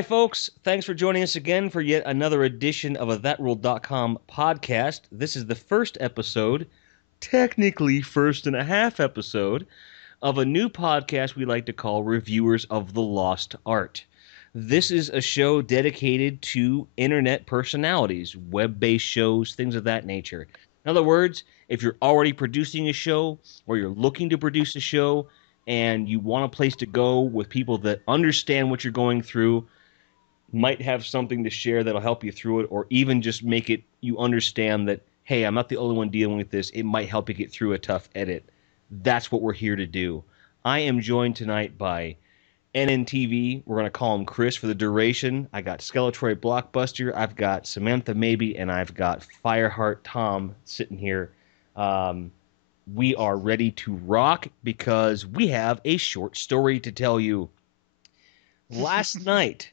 Hi, folks. Thanks for joining us again for yet another edition of a ThatRule.com podcast. This is the first episode, technically first and a half episode, of a new podcast we like to call Reviewers of the Lost Art. This is a show dedicated to internet personalities, web-based shows, things of that nature. In other words, if you're already producing a show or you're looking to produce a show and you want a place to go with people that understand what you're going through, might have something to share that'll help you through it, or even just make it you understand that, hey, I'm not the only one dealing with this. It might help you get through a tough edit. That's what we're here to do. I am joined tonight by NNTV. We're going to call him Chris for the duration. I got Skeletroid Blockbuster. I've got Samantha Maybe, and I've got Fyrehart Tom sitting here. We are ready to rock because we have a short story to tell you. Last night,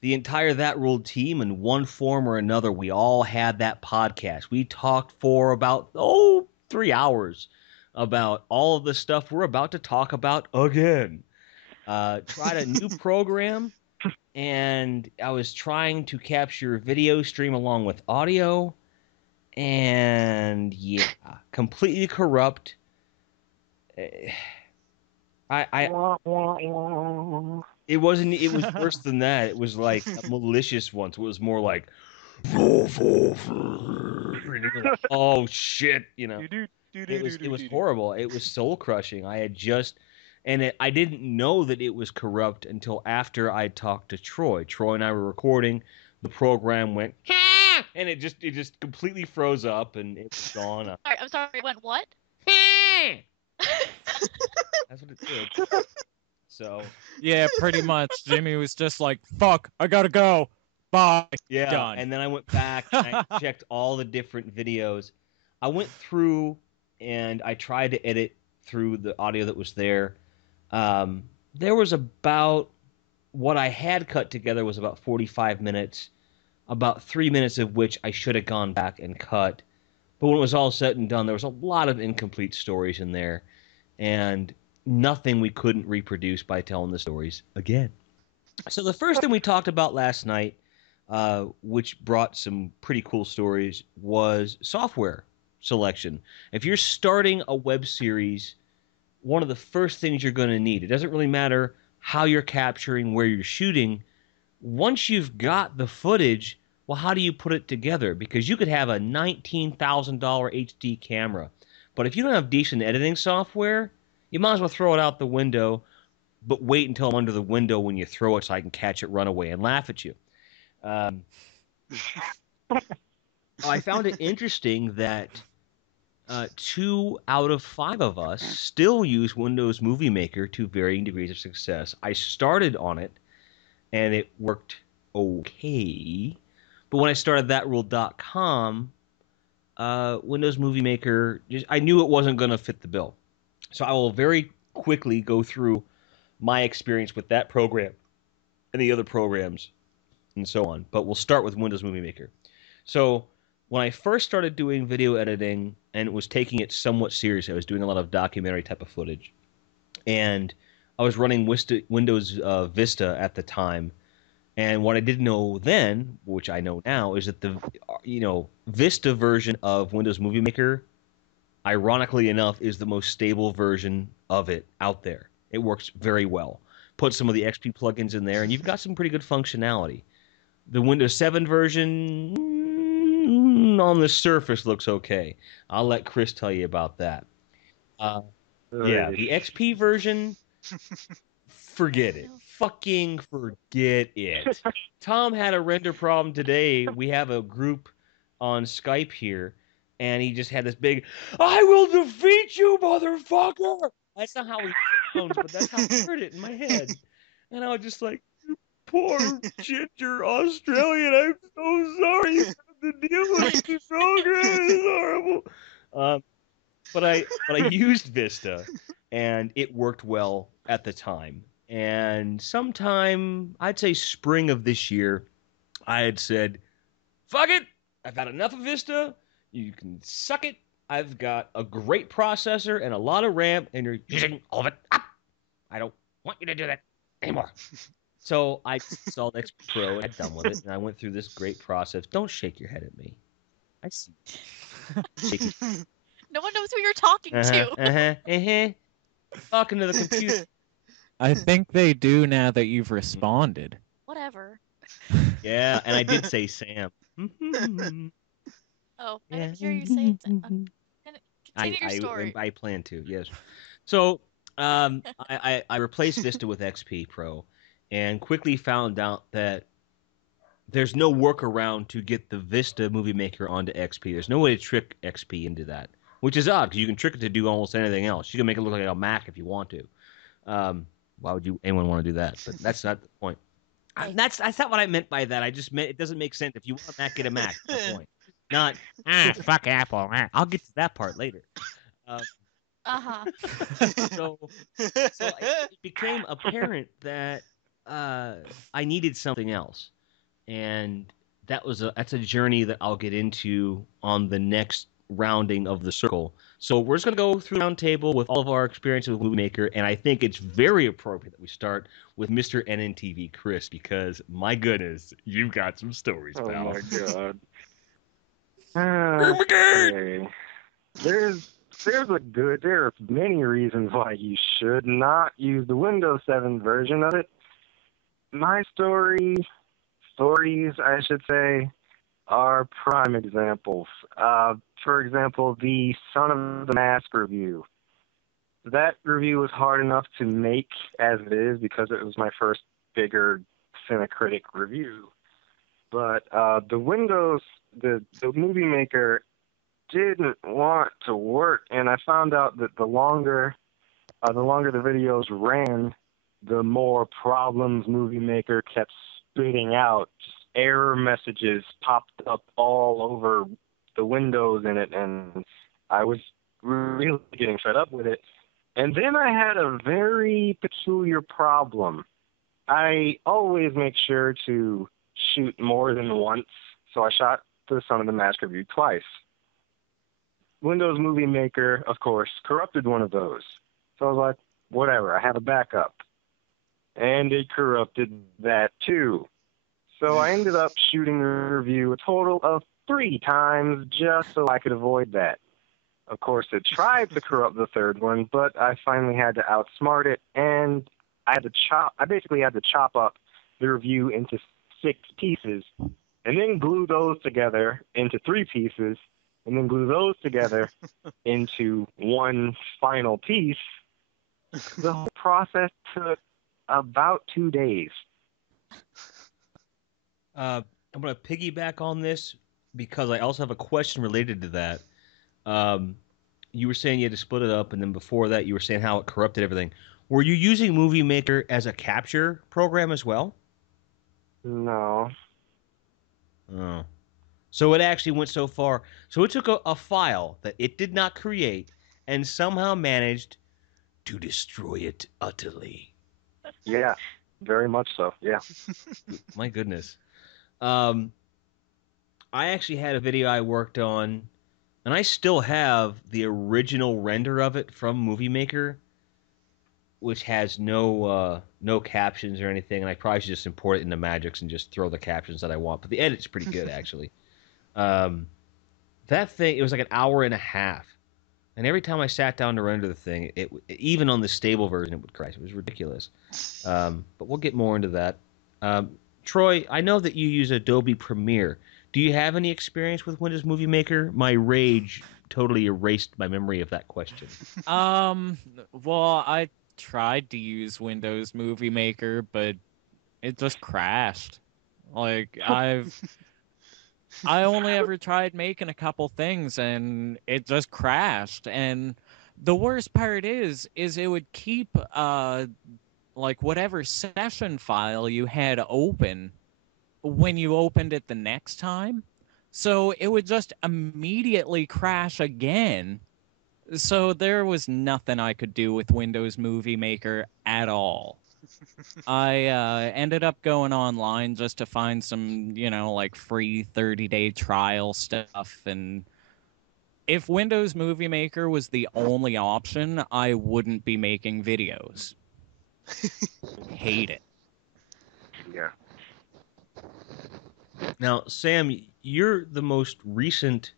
the entire That Rule team, in one form or another, we all had that podcast. We talked for about, 3 hours about all of the stuff we're about to talk about again. Tried a new program, and I was trying to capture video stream along with audio, and yeah, completely corrupt. It wasn't. It was worse than that. It was like a malicious one. So it was more like, oh shit, It was horrible. It was soul crushing. I didn't know that it was corrupt until after I talked to Troy. Troy and I were recording. The program went, and it just completely froze up and it was gone. I'm sorry. It went what? That's what it did. So yeah, pretty much. Jimmy was just like, "Fuck, I gotta go. Bye." yeah, Done. and then I went back and I checked all the different videos. I went through and I tried to edit through the audio that was there. There was about what I had cut together was about 45 minutes, about 3 minutes of which I should have gone back and cut. But when it was all said and done, there was a lot of incomplete stories in there, and nothing we couldn't reproduce by telling the stories again. So the first thing we talked about last night, which brought some pretty cool stories, was software selection. If you're starting a web series, one of the first things you're going to need, it doesn't really matter how you're capturing, where you're shooting. Once you've got the footage, well, how do you put it together? Because you could have a $19,000 HD camera, but if you don't have decent editing software, you might as well throw it out the window, but wait until I'm under the window when you throw it so I can catch it, run away, and laugh at you. I found it interesting that 2 out of 5 of us still use Windows Movie Maker to varying degrees of success. I started on it, and it worked okay. But when I started ThatRule.com, Windows Movie Maker, I knew it wasn't going to fit the bill. So I will very quickly go through my experience with that program and the other programs and so on. But we'll start with Windows Movie Maker. So when I first started doing video editing and was taking it somewhat seriously, I was doing a lot of documentary type of footage. And I was running Windows Vista at the time. And what I didn't know then, which I know now, is that the Vista version of Windows Movie Maker, ironically enough, is the most stable version of it out there. It works very well. Put some of the XP plugins in there, and you've got some pretty good functionality. The Windows 7 version, on the surface, looks okay. I'll let Chris tell you about that. Yeah, the XP version, forget it. Fucking forget it. Tom had a render problem today. We have a group on Skype here, and he just had this big, "I will defeat you, motherfucker!" That's not how he sounds, but that's how I heard it in my head. And I was just like, "You poor ginger Australian, I'm so sorry you have to deal with this program. It's horrible." But I used Vista, and it worked well at the time. And sometime, I'd say spring of this year, I had said, "Fuck it, I've had enough of Vista. You can suck it. I've got a great processor and a lot of RAM, and you're using all of it up. I don't want you to do that anymore." So I installed XP Pro and got done with it, and I went through this great process. Don't shake your head at me. I see. Shaking. No one knows who you're talking to. Talking to the computer. I think they do now that you've responded. Whatever. Yeah, and I did say Sam. Oh, I didn't hear you say it. Continue your I story. I plan to, yes. So I replaced Vista with XP Pro, and quickly found out that there's no workaround to get the Vista Movie Maker onto XP. There's no way to trick XP into that, which is odd because you can trick it to do almost anything else. You can make it look like a Mac if you want to. Why would anyone want to do that? But that's not the point. That's not what I meant by that. I just meant it doesn't make sense. If you want a Mac, get a Mac. That's the point. Not fuck Apple. I'll get to that part later. Uh-huh. So it became apparent that I needed something else, and that's a journey that I'll get into on the next rounding of the circle. So we're just going to go through the round table with all of our experiences with Movie Maker, and I think it's very appropriate that we start with Mr. NNTV Chris, because my goodness, you've got some stories, pal. Oh my god. Okay. There's many reasons why you should not use the Windows 7 version of it. My stories, I should say, are prime examples. For example, the Son of the Mask review. That review was hard enough to make as it is because it was my first bigger Cinecritic review. But the Movie Maker didn't want to work, and I found out that the longer the videos ran, the more problems Movie Maker kept spitting out. Just error messages popped up all over the windows in it, and I was really getting fed up with it. And then I had a very peculiar problem. I always make sure to shoot more than once, so I shot the Son of the Mask review twice. Windows Movie Maker, of course, corrupted one of those. So I was like, whatever, I have a backup. And it corrupted that too. So I ended up shooting the review a total of 3 times just so I could avoid that. Of course, it tried to corrupt the third one, but I finally had to outsmart it, and I basically had to chop up the review into 6 pieces, and then glue those together into 3 pieces, and then glue those together into one final piece. The whole process took about 2 days. I'm going to piggyback on this because I also have a question related to that. You were saying you had to split it up, and then before that, you were saying how it corrupted everything. Were you using Movie Maker as a capture program as well? No. Oh. So it actually went so far. So it took a file that it did not create and somehow managed to destroy it utterly. Yeah, very much so, yeah. My goodness. I actually had a video I worked on, and I still have the original render of it from Movie Maker, which has no captions or anything, and I probably should just import it into Magix and just throw the captions that I want. But the edit's pretty good, actually. That thing, it was like an hour and a half. And every time I sat down to render the thing, even on the stable version, it would crash. It was ridiculous. But we'll get more into that. Troy, I know that you use Adobe Premiere. Do you have any experience with Windows Movie Maker? My rage totally erased my memory of that question. Well, I tried to use Windows Movie Maker, but it just crashed. Like, I only ever tried making a couple things, and it just crashed. And the worst part is it would keep, like, whatever session file you had open when you opened it the next time. So it would just immediately crash again. So there was nothing I could do with Windows Movie Maker at all. I ended up going online just to find some, like free 30-day trial stuff. And if Windows Movie Maker was the only option, I wouldn't be making videos. Hate it. Yeah. Now, Sam, you're the most recent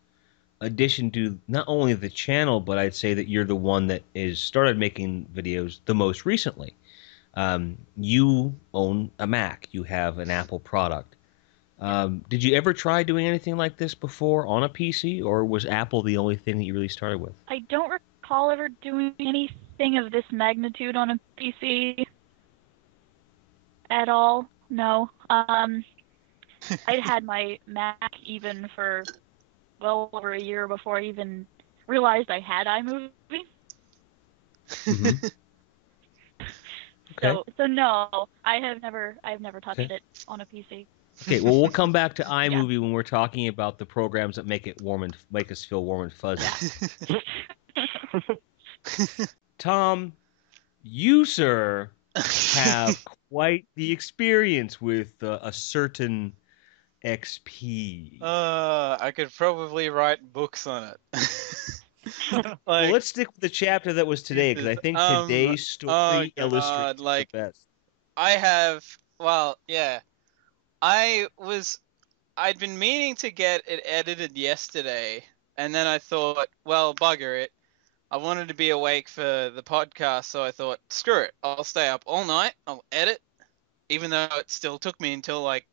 addition to not only the channel, but I'd say that you're the one that is started making videos the most recently. You own a Mac. You have an Apple product. Did you ever try doing anything like this before on a PC, or was Apple the only thing that you really started with? I don't recall ever doing anything of this magnitude on a PC at all. No. I'd had my Mac even for well over a year before I even realized I had iMovie. Mm-hmm. Okay. So no, I've never touched Okay. it on a PC. Okay, well, we'll come back to iMovie when we're talking about the programs that make us feel warm and fuzzy. Tom, you, sir, have quite the experience with a certain XP. I could probably write books on it. Well, let's stick with the chapter that was today, because I think today's story illustrates the best. I'd been meaning to get it edited yesterday, and then I thought, well, bugger it. I wanted to be awake for the podcast, so I thought, screw it. I'll stay up all night. I'll edit, even though it still took me until like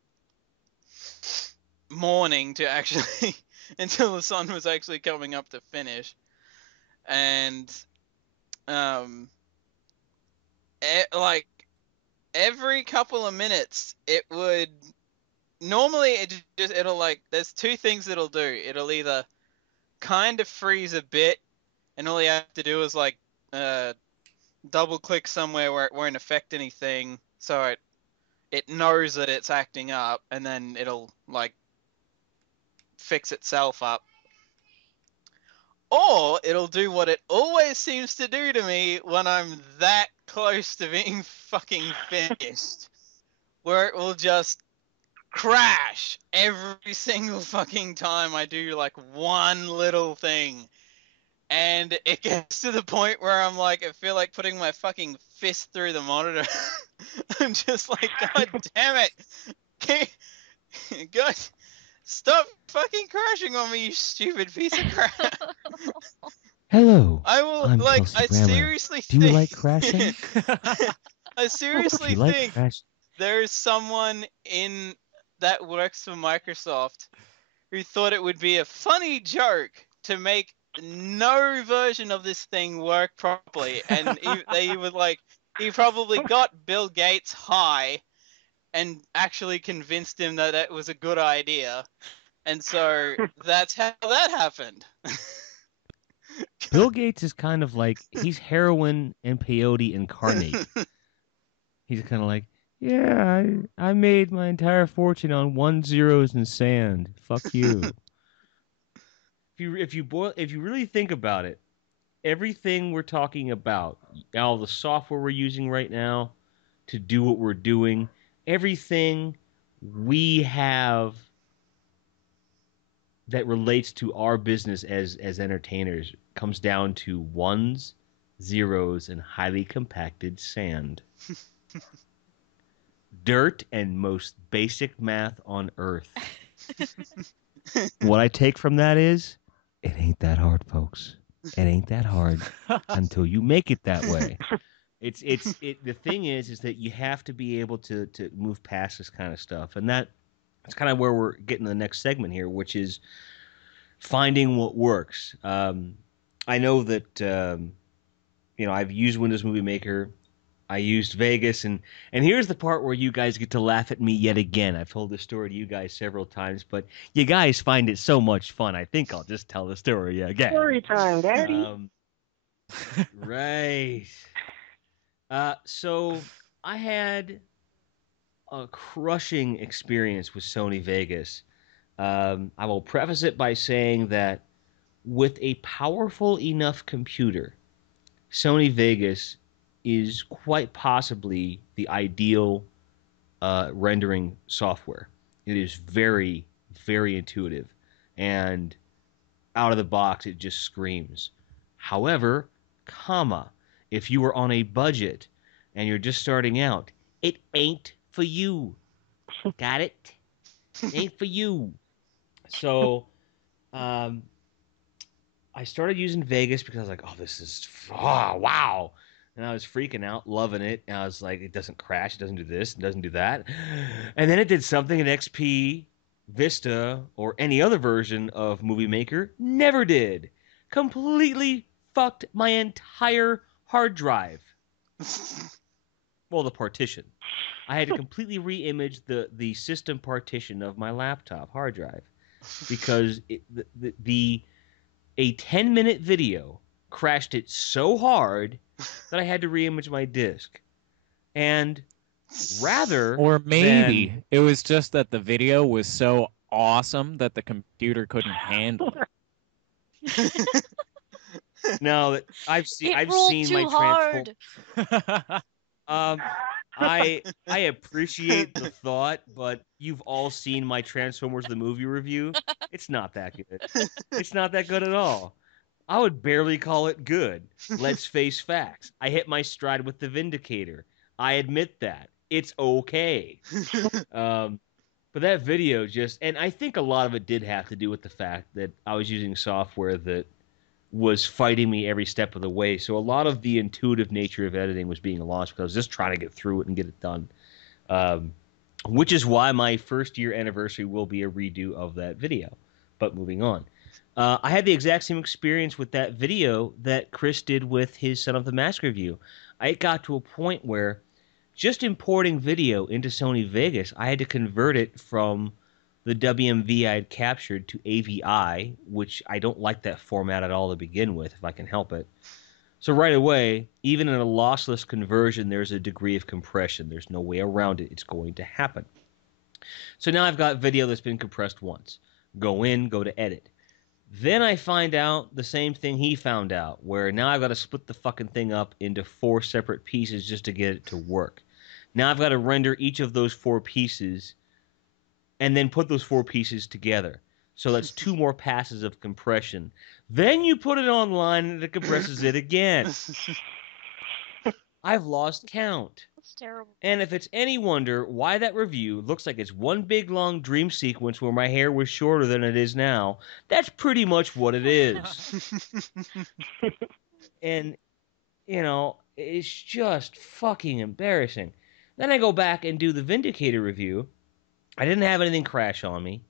morning to actually, until the sun was actually coming up to finish. And like every couple of minutes, it would normally it'll like there's two things it'll do. It'll either kind of freeze a bit, and all you have to do is like double click somewhere where it won't affect anything, so it knows that it's acting up, and then it'll like fix itself up. Or it'll do what it always seems to do to me when I'm that close to being fucking finished, where it will just crash every single fucking time I do like one little thing. And it gets to the point where I'm like, I feel like putting my fucking fist through the monitor. I'm just like, God damn it. God, stop fucking crashing on me, you stupid piece of crap. Hello. I will, I'm like, Kelsey I Grammer. seriously Do you think... like crashing? I seriously Do you like think crashing? there's someone that works for Microsoft who thought it would be a funny joke to make no version of this thing work properly, and he probably got Bill Gates high and actually convinced him that it was a good idea, and so that's how that happened. Bill Gates is kind of like, he's heroin and peyote incarnate. He's kind of like, yeah, I made my entire fortune on 1 zeros in sand. Fuck you. If you really think about it, everything we're talking about, all the software we're using right now to do what we're doing, everything we have that relates to our business as entertainers comes down to ones, zeros, and highly compacted sand. Dirt and most basic math on earth. What I take from that is, it ain't that hard, folks. It ain't that hard until you make it that way. The thing is that you have to be able to move past this kind of stuff, and that's kind of where we're getting to the next segment here, which is finding what works. I know that I've used Windows Movie Maker. I used Vegas, and here's the part where you guys get to laugh at me yet again. I've told this story to you guys several times, but you guys find it so much fun. I think I'll just tell the story again. Story time, Daddy. Right. So I had a crushing experience with Sony Vegas. I will preface it by saying that with a powerful enough computer, Sony Vegas is quite possibly the ideal rendering software. It is very, very intuitive, and out of the box, it just screams. However, if you are on a budget and you're just starting out, it ain't for you. Got it? Ain't for you. So, I started using Vegas because I was like, oh, this is, wow. And I was freaking out, loving it. And I was like, it doesn't crash, it doesn't do this, it doesn't do that. And then it did something in XP, Vista, or any other version of Movie Maker never did. Completely fucked my entire hard drive. Well, the partition. I had to completely re-image the system partition of my laptop hard drive because a 10-minute video crashed it so hard that I had to re-image my disk. And rather Or maybe than... it was just that the video was so awesome that the computer couldn't handle it. No, I've rolled seen too my hard. I appreciate the thought, but you've all seen my Transformers the movie review. It's not that good. It's not that good at all. I would barely call it good. Let's face facts. I hit my stride with the Vindicator. I admit that. It's okay. But that video just... And I think a lot of it did have to do with the fact that I was using software that was fighting me every step of the way. So a lot of the intuitive nature of editing was being lost because I was just trying to get through it and get it done. Which is why my first year anniversary will be a redo of that video. But moving on. I had the exact same experience with that video that Chris did with his Son of the Mask review. I got to a point where just importing video into Sony Vegas, I had to convert it from the WMV I had captured to AVI, which I don't like that format at all to begin with, if I can help it. So right away, even in a lossless conversion, there's a degree of compression. There's no way around it. It's going to happen. So now I've got video that's been compressed once. Go in, go to edit. Then I find out the same thing he found out, where now I've got to split the fucking thing up into 4 separate pieces just to get it to work. Now I've got to render each of those 4 pieces and then put those 4 pieces together. So that's 2 more passes of compression. Then you put it online and it compresses it again. I've lost count. That's terrible. And if it's any wonder why that review looks like it's one big long dream sequence where my hair was shorter than it is now, that's pretty much what it is. And, you know, it's just fucking embarrassing. Then I go back and do the Vindicator review. I didn't have anything crash on me,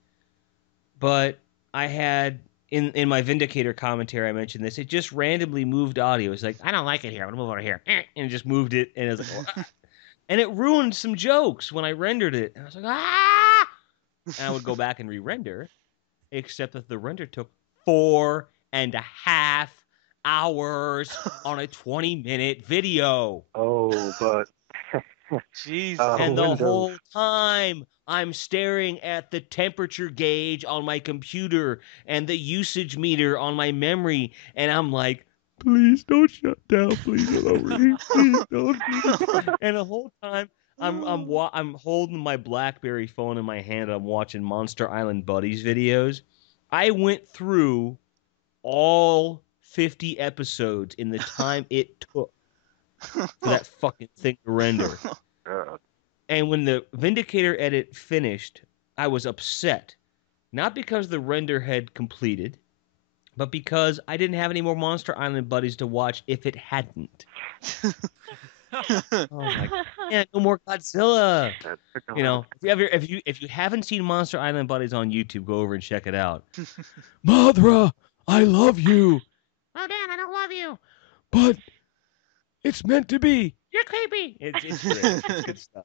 but I had, in my Vindicator commentary, I mentioned this, it just randomly moved audio. It's like, I don't like it here, I'm going to move over here. And it just moved it, and it was like, oh. And it ruined some jokes when I rendered it. And I was like, ah! And I would go back and re-render, except that the render took 4.5 hours on a 20-minute video. Oh, but... Jeez. And the Windows. whole time, I'm staring at the temperature gauge on my computer and the usage meter on my memory, and I'm like, please don't shut down, please don't overheat, please don't. And the whole time, I'm holding my BlackBerry phone in my hand. I'm watching Monster Island Buddies videos. I went through all 50 episodes in the time it took for that fucking thing to render. God. And when the Vindicator edit finished, I was upset. Not because the render had completed, but because I didn't have any more Monster Island Buddies to watch if it hadn't. Oh my god. Yeah, no more Godzilla. That took a You know, lot. if you haven't seen Monster Island Buddies on YouTube, go over and check it out. Madra, I love you. Oh, Dan, I don't love you. But it's meant to be. You're creepy. It's great. It's good stuff.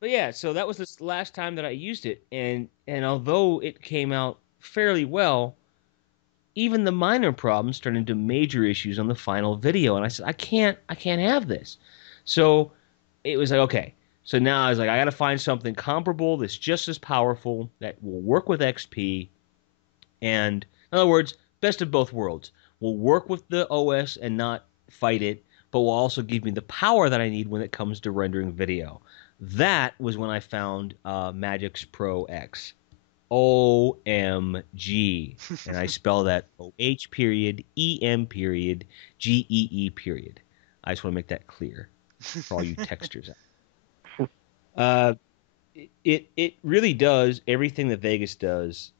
But yeah, so that was the last time that I used it, and although it came out fairly well, even the minor problems turned into major issues on the final video, and I said, I can't have this. So it was like, okay. So now I was like, I got to find something comparable that's just as powerful that will work with XP, and in other words, best of both worlds. Will work with the OS and not fight it, but will also give me the power that I need when it comes to rendering video. That was when I found Magix Pro X. OMG. And I spell that OH period, EM period, GEE period. I just want to make that clear for all you texters out. Uh, it really does everything that Vegas does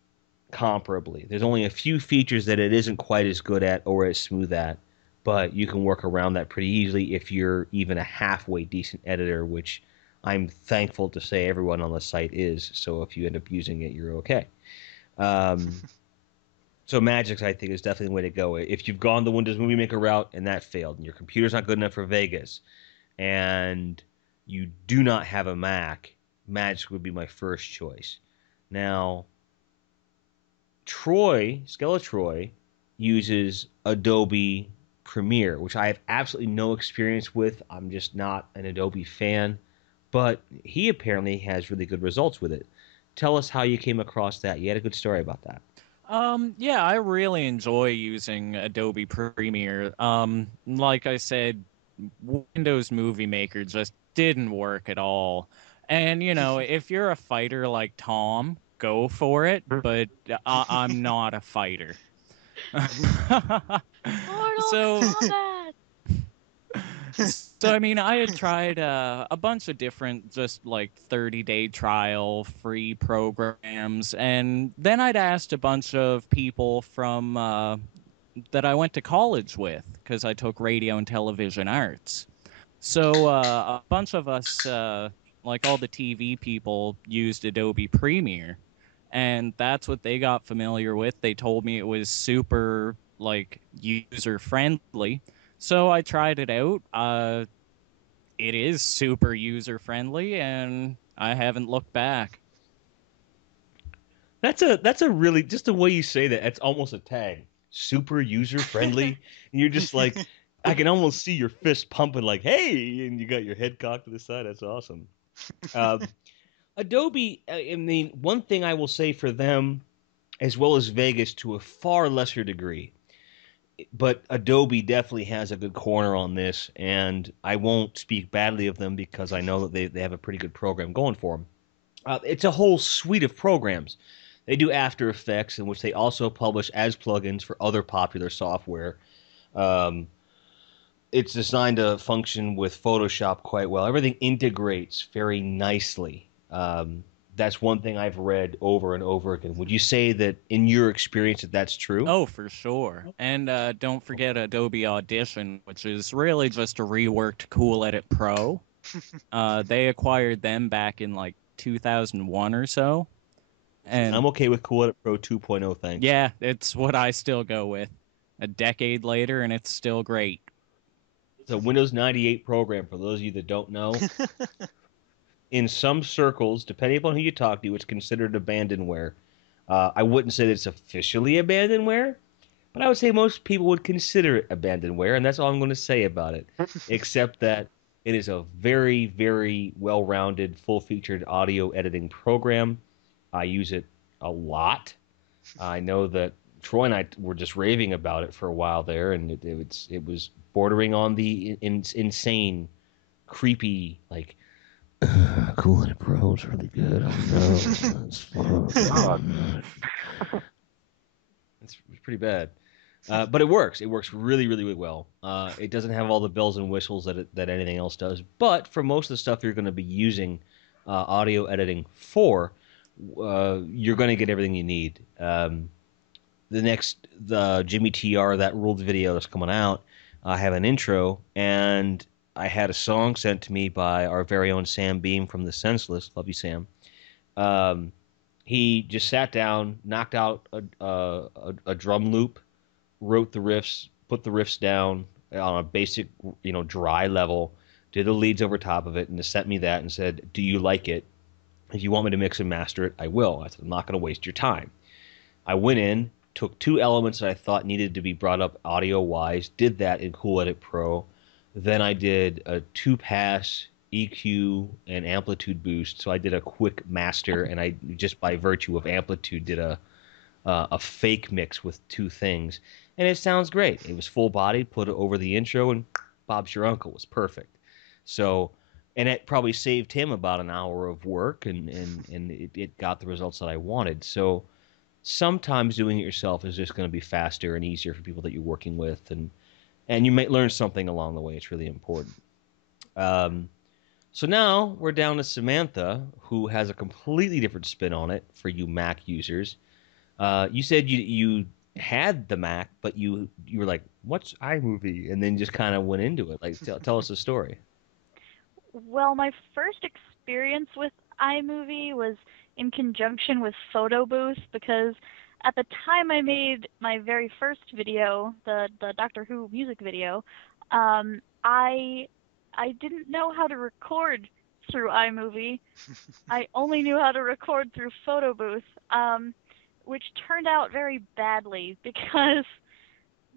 comparably. There's only a few features that it isn't quite as good at or as smooth at, but you can work around that pretty easily if you're even a halfway decent editor, which I'm thankful to say everyone on the site is. So if you end up using it, you're okay. So Magix, I think, is definitely the way to go. If you've gone the Windows Movie Maker route and that failed, and your computer's not good enough for Vegas, and you do not have a Mac, Magix would be my first choice. Now, Skeletroy, uses Adobe Premiere, which I have absolutely no experience with. I'm just not an Adobe fan, but he apparently has really good results with it. Tell us how you came across that. You had a good story about that. Yeah, I really enjoy using Adobe Premiere. Like I said, Windows Movie Maker just didn't work at all. And, if you're a fighter like Tom, go for it, but I'm not a fighter. Mortal So, Kombat. so I mean, I had tried a bunch of different, just like 30-day trial free programs, and then I'd asked a bunch of people from that I went to college with because I took radio and television arts. So a bunch of us, like all the TV people, used Adobe Premiere, and that's what they got familiar with. They told me it was super like user friendly. So I tried it out. It is super user friendly, and I haven't looked back. That's a really just the way you say that. That's almost a tag. Super user friendly. And you're just like, I can almost see your fist pumping, like, hey, and you got your head cocked to the side. That's awesome. Adobe. I mean, one thing I will say for them, as well as Vegas, to a far lesser degree, but Adobe definitely has a good corner on this, and I won't speak badly of them because I know that they have a pretty good program going for them. It's a whole suite of programs. They do After Effects, in which they also publish as plugins for other popular software. Um, it's designed to function with Photoshop quite well. Everything integrates very nicely. That's one thing I've read over and over again. Would you say that, in your experience, that that's true? Oh, for sure. And don't forget Adobe Audition, which is really just a reworked Cool Edit Pro. They acquired them back in like 2001 or so. And I'm okay with Cool Edit Pro 2.0, thanks. yeah, it's what I still go with. A decade later, and it's still great. It's a Windows 98 program, for those of you that don't know. In some circles, depending upon who you talk to, it's considered abandonware. I wouldn't say that it's officially abandonware, but I would say most people would consider it abandonware, and that's all I'm going to say about it, except that it is a very, very well-rounded, full-featured audio editing program. I use it a lot. I know that Troy and I were just raving about it for a while there, and it was bordering on the insane, creepy, like, Cool Edit Pro is really good. It's pretty bad. But it works. It works really, really, really well. It doesn't have all the bells and whistles that anything else does. But for most of the stuff you're going to be using audio editing for, you're going to get everything you need. The Jimmy TR That Ruled video that's coming out, I have an intro, and I had a song sent to me by our very own Sam Beam from The Senseless. Love you, Sam. He just sat down, knocked out a drum loop, wrote the riffs, put the riffs down on a basic, dry level, did the leads over top of it, and just sent me that and said, "Do you like it? If you want me to mix and master it, I will." I said, "I'm not going to waste your time." I went in, took two elements that I thought needed to be brought up audio-wise, did that in Cool Edit Pro. Then I did a two-pass EQ and amplitude boost. So I did a quick master, and I just by virtue of amplitude did a fake mix with two things, and it sounds great. It was full-bodied, put it over the intro, and Bob's Your Uncle was perfect. So, and it probably saved him about an hour of work, and it got the results that I wanted. So sometimes doing it yourself is just going to be faster and easier for people that you're working with, and you might learn something along the way. It's really important. So now we're down to Samantha, who has a completely different spin on it for you Mac users. You said you had the Mac, but you were like, "What's iMovie?" and then just kind of went into it. Like, tell us the story. Well, my first experience with iMovie was in conjunction with Photo Booth because at the time I made my very first video, the Doctor Who music video, I didn't know how to record through iMovie. I only knew how to record through Photo Booth, which turned out very badly because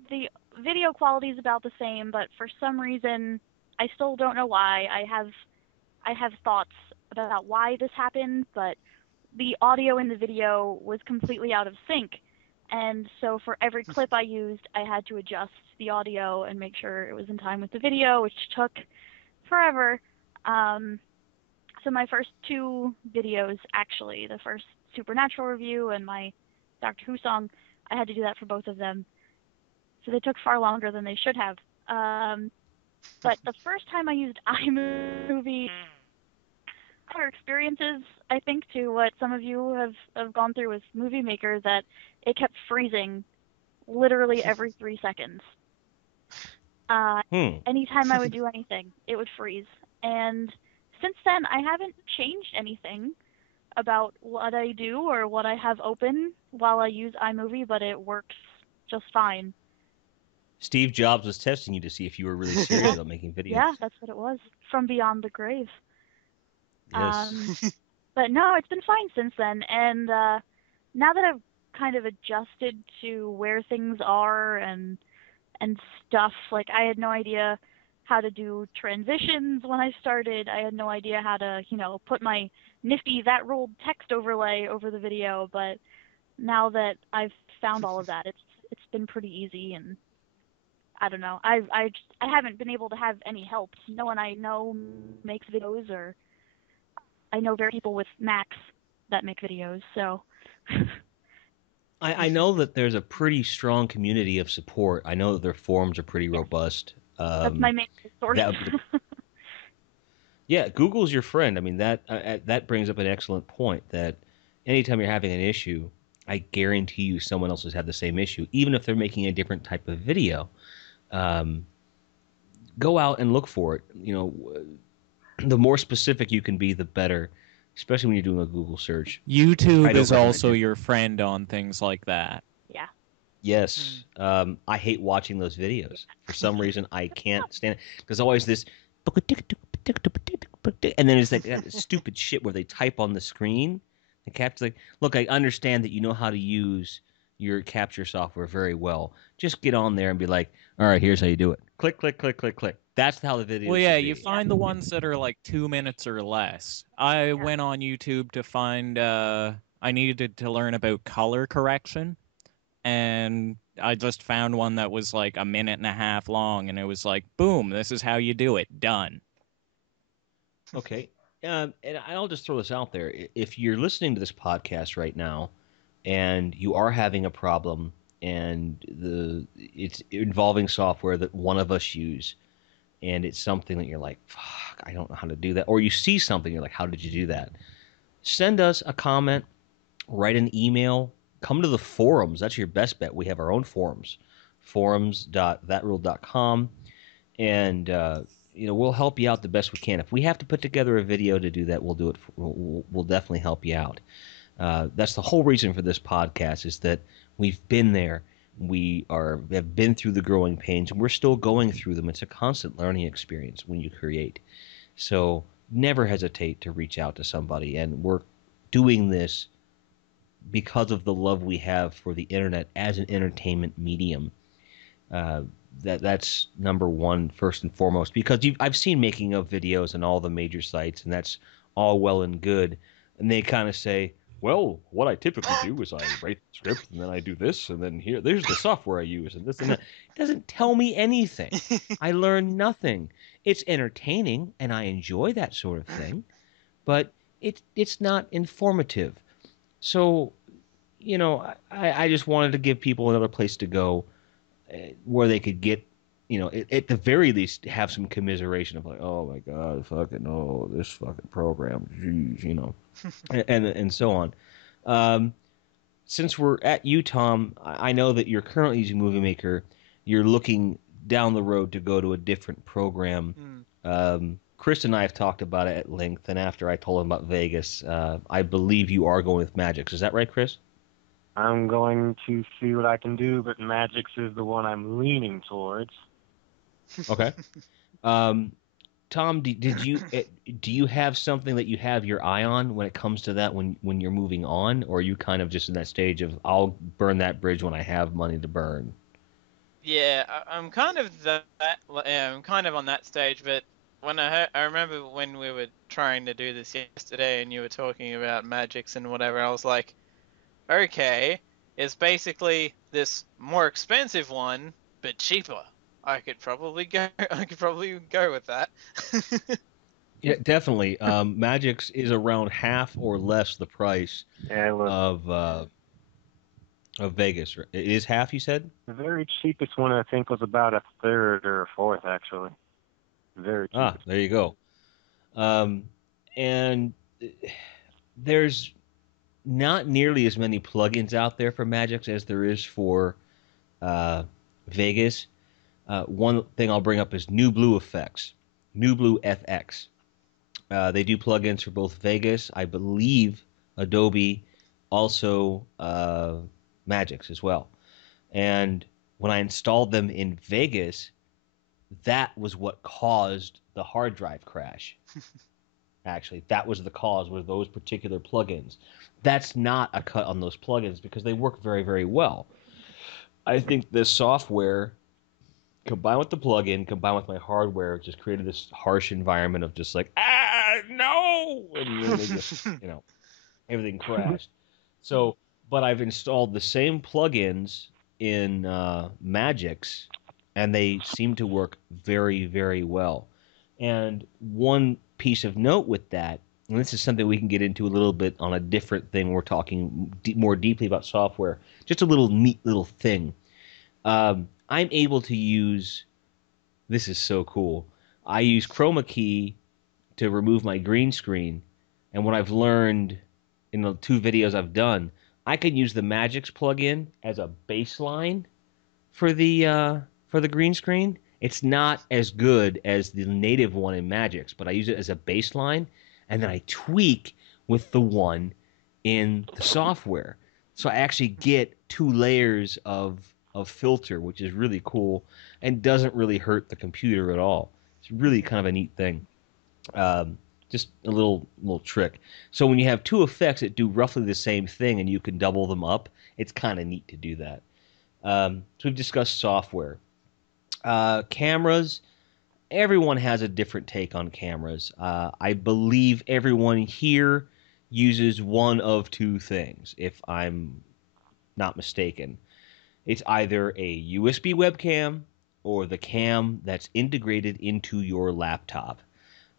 the video quality is about the same, but for some reason, I still don't know why. I have thoughts about why this happened, but the audio in the video was completely out of sync. And so for every clip I used, I had to adjust the audio and make sure it was in time with the video, which took forever. So my first two videos, actually, the first Supernatural review and my Doctor Who song, I had to do that for both of them. So they took far longer than they should have. But the first time I used iMovie, other experiences, I think, to what some of you have gone through with Movie Maker, that it kept freezing literally every 3 seconds. Anytime I would do anything, it would freeze. And since then, I haven't changed anything about what I do or what I have open while I use iMovie, but it works just fine. Steve Jobs was testing you to see if you were really serious about making videos. Yeah, that's what it was. From beyond the grave. Yes. But no, it's been fine since then. And now that I've kind of adjusted to where things are and stuff, like I had no idea how to do transitions when I started. I had no idea how to, put my nifty that rolled text overlay over the video. But now that I've found all of that, it's been pretty easy. And I don't know. I haven't been able to have any help. No one I know makes videos, or I know very people with Macs that make videos. So I know that there's a pretty strong community of support. I know that their forums are pretty robust. That's my main source. Yeah, Google's your friend. I mean, that brings up an excellent point, that anytime you're having an issue, I guarantee you someone else has had the same issue, even if they're making a different type of video. Go out and look for it. The more specific you can be, the better, especially when you're doing a Google search. YouTube is also your friend on things like that. Yeah. Yes. I hate watching those videos. For some reason, I can't stand it. There's always this, and then it's like that stupid shit where they type on the screen. The capture's like, look, I understand that you know how to use your capture software very well. Just get on there and be like, all right, here's how you do it. Click, click, click, click, click. That's how the video. Well, yeah, you find the ones that are like 2 minutes or less. I went on YouTube to find, I needed to learn about color correction, and I just found one that was like 1.5 minutes long, and it was like, boom, this is how you do it. Done. Okay. And I'll just throw this out there. If you're listening to this podcast right now and you are having a problem and it's involving software that one of us use, and it's something that you're like, fuck, I don't know how to do that, or you see something, you're like, how did you do that? Send us a comment, write an email, come to the forums. That's your best bet. We have our own forums, forums.thatrule.com, and we'll help you out the best we can. If we have to put together a video to do that, we'll do it. We'll definitely help you out. That's the whole reason for this podcast, is that we've been there. We have been through the growing pains, and we're still going through them. It's a constant learning experience when you create. So never hesitate to reach out to somebody. And we're doing this because of the love we have for the internet as an entertainment medium. That's number one, first and foremost, because I've seen making of videos on all the major sites, and that's all well and good. And they kind of say, well, what I typically do is I write the script, and then I do this, and then there's the software I use, and this and that. It doesn't tell me anything. I learn nothing. It's entertaining, and I enjoy that sort of thing, but it's not informative. So, I just wanted to give people another place to go where they could get, at the very least, have some commiseration of like, oh my god, fucking this fucking program, jeez, and so on. Since we're at you, Tom, I know that you're currently using Movie Maker. You're looking down the road to go to a different program. Chris and I have talked about it at length, and after I told him about Vegas, I believe you are going with Magix. Is that right, Chris? I'm going to see what I can do, but Magix is the one I'm leaning towards. Okay. Tom, do you have something that you have your eye on when it comes to that when you're moving on, or are you kind of just in that stage of I'll burn that bridge when I have money to burn? Yeah, I'm kind of I'm kind of on that stage, but when I remember when we were trying to do this yesterday, and you were talking about Magix and whatever, I was like, okay, it's basically this more expensive one, but cheaper. I could probably go with that. Yeah, definitely. Magix is around half or less the price Yeah, look, of Vegas. It is half, you said? the very cheapest one I think was about a third or a fourth, actually. Very cheap. Ah, there you go. And there's not nearly as many plugins out there for Magix as there is for Vegas. One thing I'll bring up is New Blue Effects, New Blue FX. They do plugins for both Vegas, I believe Adobe, also Magix as well. And when I installed them in Vegas, that was what caused the hard drive crash. Actually, that was the cause, were those particular plugins. That's not a cut on those plugins because they work very, very well. I think this software, combined with the plugin, combined with my hardware, just created this harsh environment of just like, no! And then they just, everything crashed. So, but I've installed the same plugins in Magix, and they seem to work very, very well. And one piece of note with that, and this is something we can get into a little bit on a different thing, we're talking more deeply about software, just a little neat little thing. I'm able to use, this is so cool, I use Chroma Key to remove my green screen, and what I've learned in the 2 videos I've done, I can use the Magix plugin as a baseline for the green screen. It's not as good as the native one in Magix, but I use it as a baseline, and then I tweak with the one in the software. So I actually get 2 layers of filter, which is really cool and doesn't really hurt the computer at all. It's really kind of a neat thing. Just a little trick. So when you have 2 effects that do roughly the same thing and you can double them up, it's kind of neat to do that. So we've discussed software. Cameras, everyone has a different take on cameras. I believe everyone here uses one of 2 things, if I'm not mistaken. It's either a USB webcam or the cam that's integrated into your laptop.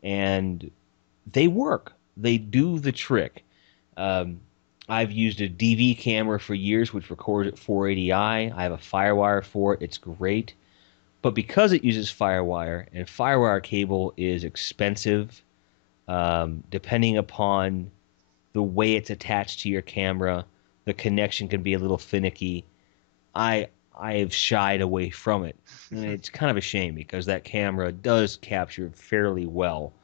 And they work. They do the trick. I've used a DV camera for years, which records at 480i. I have a Firewire for it. It's great. But because it uses Firewire, and Firewire cable is expensive, depending upon the way it's attached to your camera, the connection can be a little finicky. I have shied away from it. And it's kind of a shame because that camera does capture fairly well.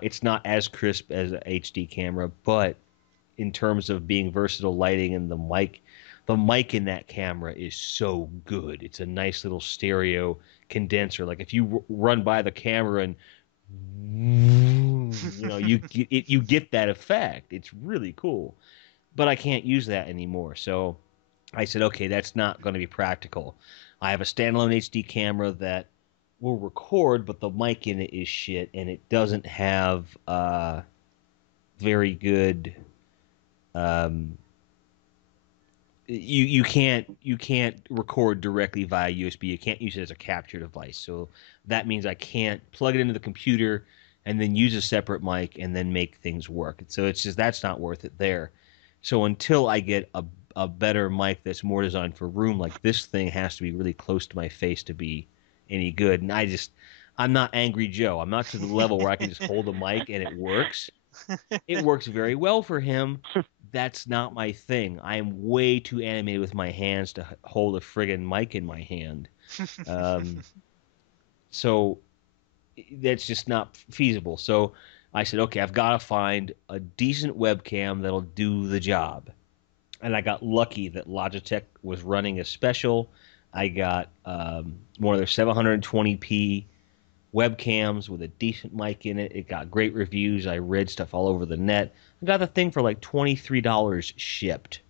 It's not as crisp as an HD camera, but in terms of being versatile lighting and the mic in that camera is so good. It's a nice little stereo condenser. Like if you run by the camera and you get that effect. It's really cool. But I can't use that anymore. So I said, okay, that's not going to be practical. I have a standalone HD camera that will record, but the mic in it is shit, and it doesn't have very good. You can't record directly via USB. You can't use it as a capture device. So that means I can't plug it into the computer and then use a separate mic and then make things work. So it's just that's not worth it there. So until I get a better mic that's more designed for room, like this thing has to be really close to my face to be any good. And I'm not Angry Joe. I'm not to the level where I can just hold a mic and it works. It works very well for him. That's not my thing. I am way too animated with my hands to hold a friggin' mic in my hand. So that's just not feasible. So I said, okay, I've got to find a decent webcam that'll do the job. And I got lucky that Logitech was running a special. I got one of their 720p webcams with a decent mic in it. It got great reviews. I read stuff all over the net. I got the thing for like $23 shipped.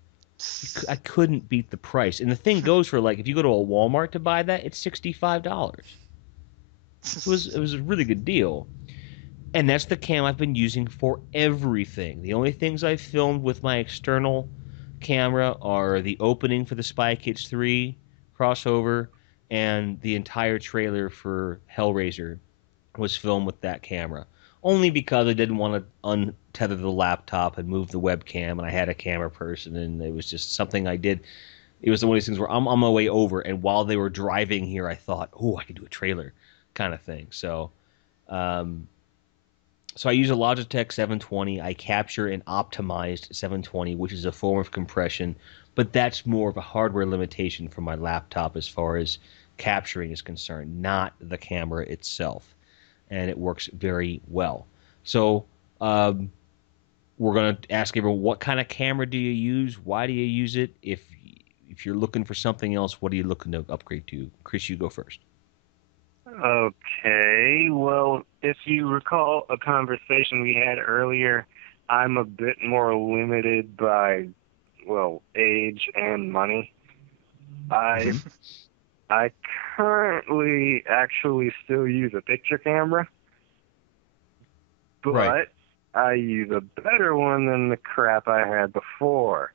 I couldn't beat the price. And the thing goes for, like, if you go to a Walmart to buy that, it's $65. It was a really good deal. And that's the cam I've been using for everything. The only things I've filmed with my external camera are the opening for the Spy Kids 3 crossover, and the entire trailer for Hellraiser was filmed with that camera. Only because I didn't want to untether the laptop and move the webcam, and I had a camera person, and it was just something I did. It was one of these things where I'm on my way over, and while they were driving here, I thought, oh, I could do a trailer kind of thing. So I use a Logitech 720. I capture an optimized 720, which is a form of compression, but that's more of a hardware limitation for my laptop as far as capturing is concerned, not the camera itself. And it works very well. So we're going to ask everyone, what kind of camera do you use? Why do you use it? If you're looking for something else, what are you looking to upgrade to? Chris, you go first. Okay, well, if you recall a conversation we had earlier, I'm a bit more limited by, well, age and money. I currently actually still use a picture camera, but Right. I use a better one than the crap I had before.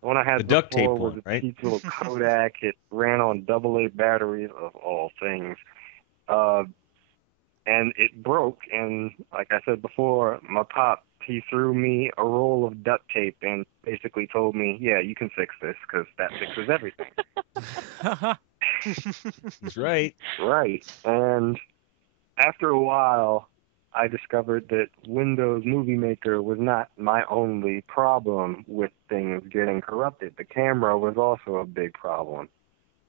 The one I had The duct tape before was one, a right? cheap little Kodak. It ran on AA batteries, of all things. And it broke, and like I said before, my pop, he threw me a roll of duct tape and basically told me, yeah, you can fix this, because that fixes everything. He's right. Right. And after a while, I discovered that Windows Movie Maker was not my only problem with things getting corrupted. The camera was also a big problem,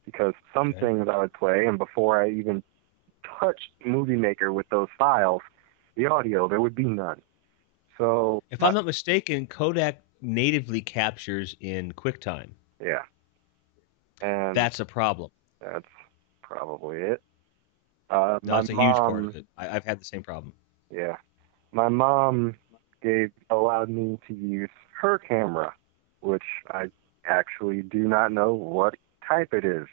because some things I would play, and before I even touched Movie Maker with those files, the audio, there would be none. So If I'm not mistaken, Kodak natively captures in QuickTime. yeah, and That's a problem. that's probably it. No, My that's a huge part mom, of it. I've had the same problem. yeah, my mom allowed me to use her camera, which I actually do not know what type it is.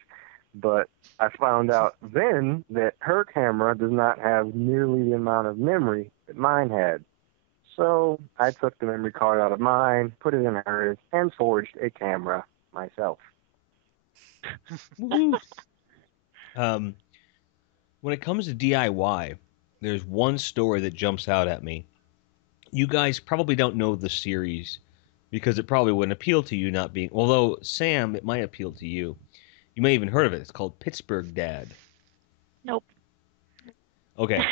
But I found out then that her camera does not have nearly the amount of memory that mine had. So I took the memory card out of mine, put it in hers, and forged a camera myself. Woohoo! When it comes to DIY, there's one story that jumps out at me. You guys probably don't know the series because it probably wouldn't appeal to you, not being. Although, Sam, it might appeal to you. You may even heard of it. It's called Pittsburgh Dad. Nope. Okay.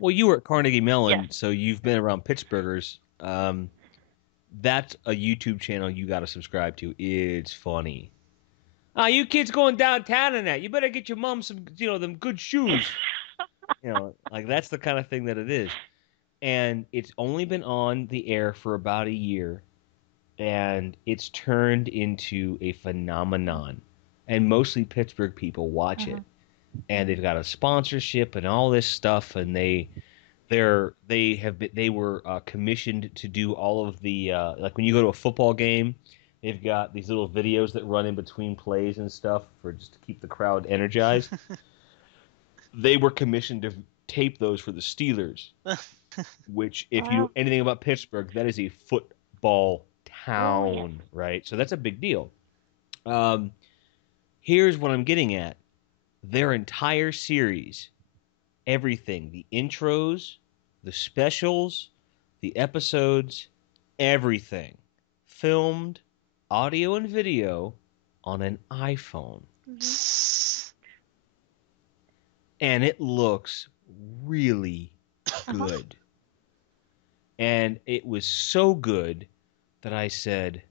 Well, you were at Carnegie Mellon, Yes. so you've been around Pittsburghers. That's a YouTube channel you got to subscribe to. It's funny. You kids going downtown and that. You better get your mom some, them good shoes. Like that's the kind of thing that it is. And it's only been on the air for about a year, and it's turned into a phenomenon. And mostly Pittsburgh people watch it. And they've got a sponsorship and all this stuff, and they were commissioned to do all of the like when you go to a football game, they've got these little videos that run in between plays and stuff for just to keep the crowd energized. They were commissioned to tape those for the Steelers, which if you know anything about Pittsburgh, that is a football town, right? So that's a big deal. Here's what I'm getting at. Their entire series, everything, the intros, the specials, the episodes, everything, filmed, audio and video, on an iPhone. and it looks really good. And it was so good that I said,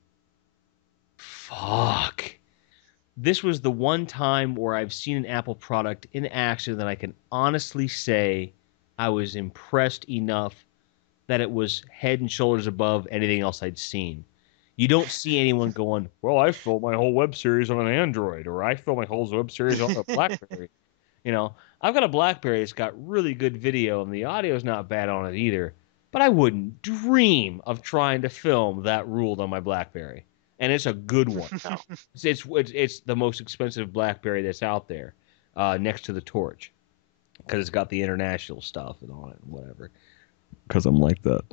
fuck. This was the one time where I've seen an Apple product in action that I can honestly say I was impressed enough that it was head and shoulders above anything else I'd seen. You don't see anyone going, well, I filmed my whole web series on an Android, or I filmed my whole web series on a BlackBerry. You know, I've got a BlackBerry that's got really good video, and the audio's not bad on it either. But I wouldn't dream of trying to film that ruled on my BlackBerry. And it's a good one. No. It's the most expensive BlackBerry that's out there, next to the Torch, because it's got the international stuff and on it and whatever. Because I'm like that.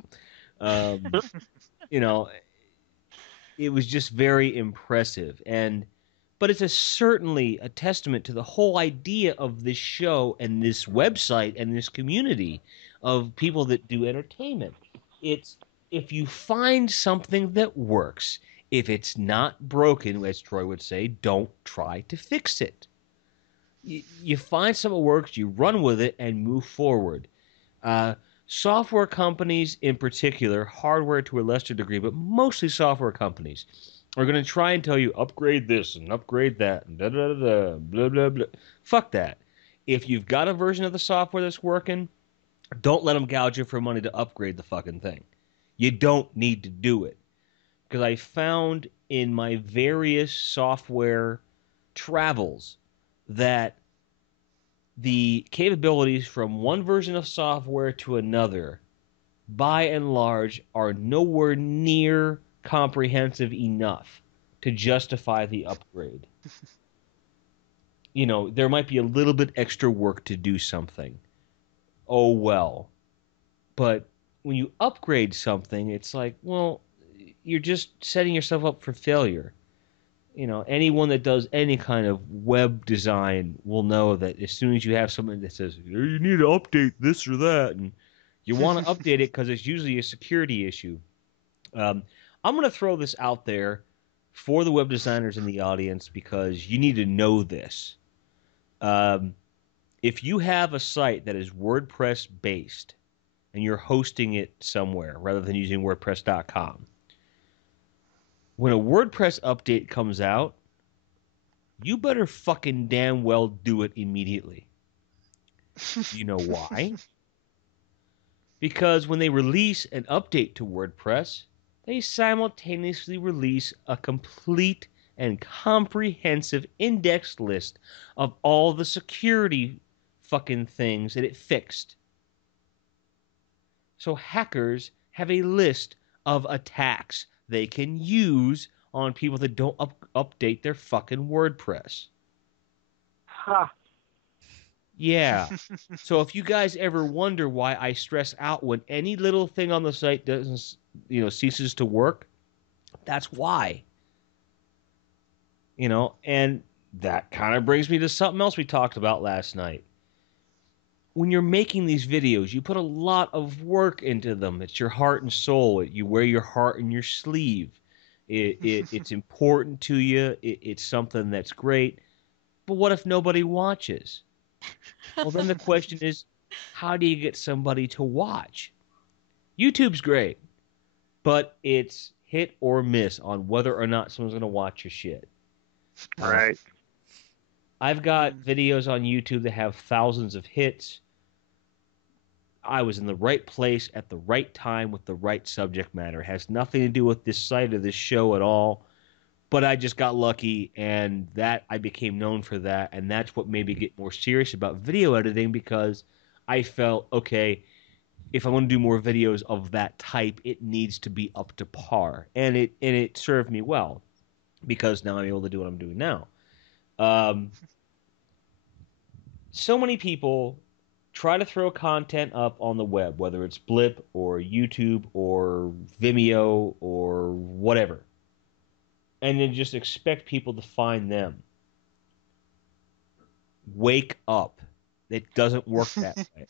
You know, it was just very impressive. But it's certainly a testament to the whole idea of this show and this website and this community of people that do entertainment. It's, if you find something that works, if it's not broken, as Troy would say, don't try to fix it. You find something that works, you run with it, and move forward. Software companies in particular, hardware to a lesser degree, but mostly software companies, are going to try and tell you, upgrade this and upgrade that, and da-da-da-da, blah, blah, blah. Fuck that. If you've got a version of the software that's working, don't let them gouge you for money to upgrade the fucking thing. You don't need to do it. Because I found in my various software travels that the capabilities from one version of software to another, by and large, are nowhere near comprehensive enough to justify the upgrade. You know, there might be a little bit extra work to do something. Oh, well. But when you upgrade something, it's like, well, you're just setting yourself up for failure. You know, anyone that does any kind of web design will know that as soon as you have something that says, you need to update this or that, and you want to update it because it's usually a security issue. I'm going to throw this out there for the web designers in the audience because you need to know this. If you have a site that is WordPress based and you're hosting it somewhere rather than using WordPress.com, when a WordPress update comes out, you better fucking damn well do it immediately. You know why? Because when they release an update to WordPress, they simultaneously release a complete and comprehensive indexed list of all the security fucking things that it fixed. So hackers have a list of attacks they can use on people that don't update their fucking WordPress. Ha! Yeah. So if you guys ever wonder why I stress out when any little thing on the site doesn't, ceases to work, that's why. And that kind of brings me to something else we talked about last night. When you're making these videos, you put a lot of work into them. It's your heart and soul. You wear your heart in your sleeve. It's important to you. It's something that's great. But what if nobody watches? Well, then the question is, how do you get somebody to watch? YouTube's great, but it's hit or miss on whether or not someone's going to watch your shit. Right. I've got videos on YouTube that have thousands of hits. I was in the right place at the right time with the right subject matter. It has nothing to do with this site or this show at all. But I just got lucky, and that I became known for that, and that's what made me get more serious about video editing, because I felt, okay, if I want to do more videos of that type, it needs to be up to par, and it served me well, because now I'm able to do what I'm doing now. So many people try to throw content up on the web, whether it's Blip or YouTube or Vimeo or whatever, and then just expect people to find them. Wake up. It doesn't work that way.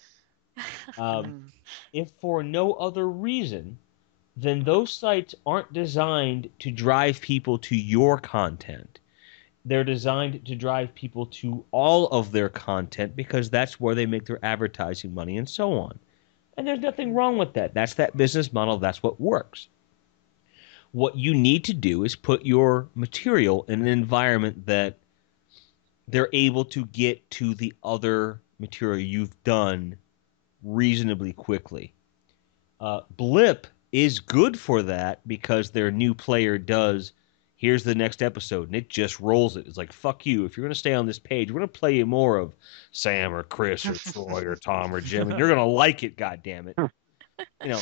If for no other reason, then those sites aren't designed to drive people to your content. They're designed to drive people to all of their content because that's where they make their advertising money and so on. And there's nothing wrong with that. That's that business model. That's what works. What you need to do is put your material in an environment that they're able to get to the other material you've done reasonably quickly. Blip is good for that because their new player does, here's the next episode, and it just rolls it. It's like, fuck you. If you're going to stay on this page, we're going to play you more of Sam or Chris or Troy or Tom or Jim, and you're going to like it, goddammit. You know,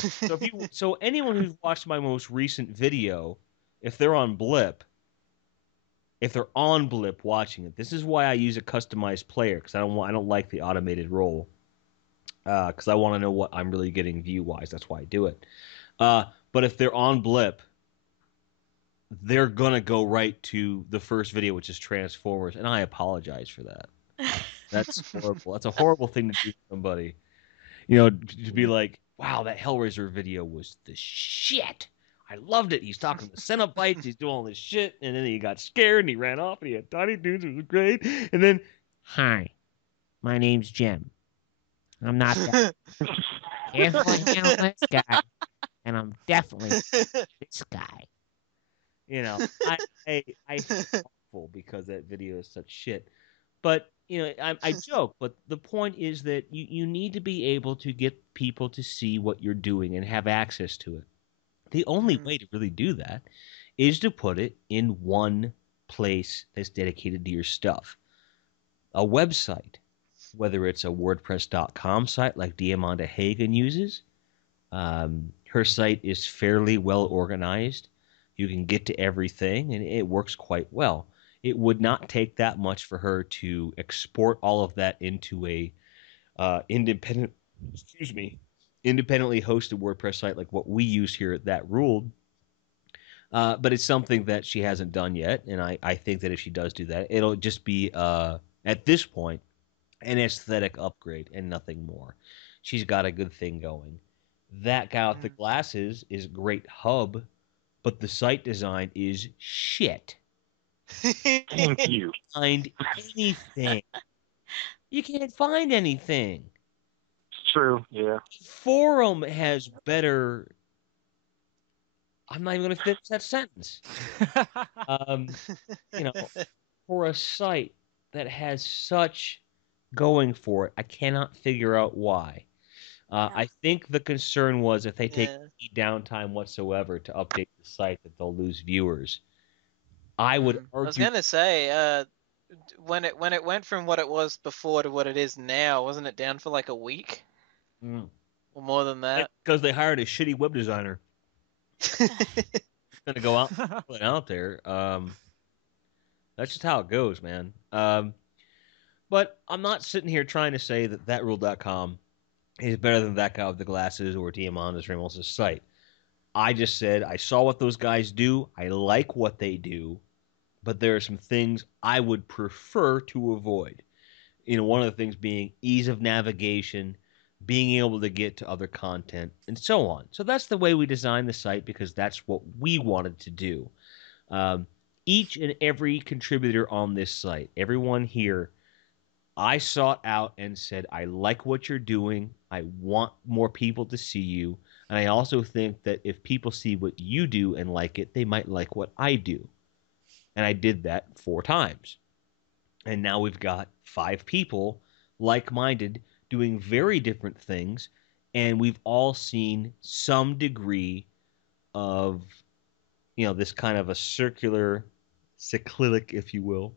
so anyone who's watched my most recent video, if they're on Blip watching it, this is why I use a customized player, because I don't like the automated roll. Because I want to know what I'm really getting view-wise. That's why I do it. But if they're on Blip, they're going to go right to the first video, which is Transformers, and I apologize for that. That's horrible. That's a horrible thing to do to somebody. You know, to be like, wow, that Hellraiser video was the shit. I loved it. He's talking to Cenobites. He's doing all this shit. And then he got scared and he ran off and he had Tiny Toons. It was great. And then, hi, my name's Jim. I'm not that. Definitely this guy. And I'm definitely this guy. You know, I feel awful because that video is such shit. But, you know, I joke, but the point is that you need to be able to get people to see what you're doing and have access to it. The only way to really do that is to put it in one place that's dedicated to your stuff. A website, whether it's a WordPress.com site like Diamanda Hagen uses. Her site is fairly well organized. You can get to everything, and it works quite well. It would not take that much for her to export all of that into a independently hosted WordPress site like what we use here at That Ruled. But it's something that she hasn't done yet, and I think that if she does do that, it'll just be, at this point, an aesthetic upgrade and nothing more. She's got a good thing going. That guy with the glasses is a great hub, but the site design is shit. Thank you. Find anything. You can't find anything. It's true, yeah. Forum has better. I'm not even going to finish that sentence. You know, for a site that has such going for it, I cannot figure out why. I think the concern was if they take any downtime whatsoever to update the site, that they'll lose viewers. I would argue. I was gonna say, when it went from what it was before to what it is now, wasn't it down for like a week? Or more than that? Because they hired a shitty web designer. It's gonna go out and put it out there. That's just how it goes, man. But I'm not sitting here trying to say that thatrule.com is better than that guy with the glasses or Diamanda's Ramos' site. I just said I saw what those guys do. I like what they do, but there are some things I would prefer to avoid. You know, one of the things being ease of navigation, being able to get to other content, and so on. So that's the way we designed the site because that's what we wanted to do. Each and every contributor on this site, everyone here, I sought out and said, I like what you're doing. I want more people to see you. And I also think that if people see what you do and like it, they might like what I do. And I did that 4 times. And now we've got 5 people, like-minded, doing very different things. And we've all seen some degree of, you know, this kind of a circular, cyclic, if you will,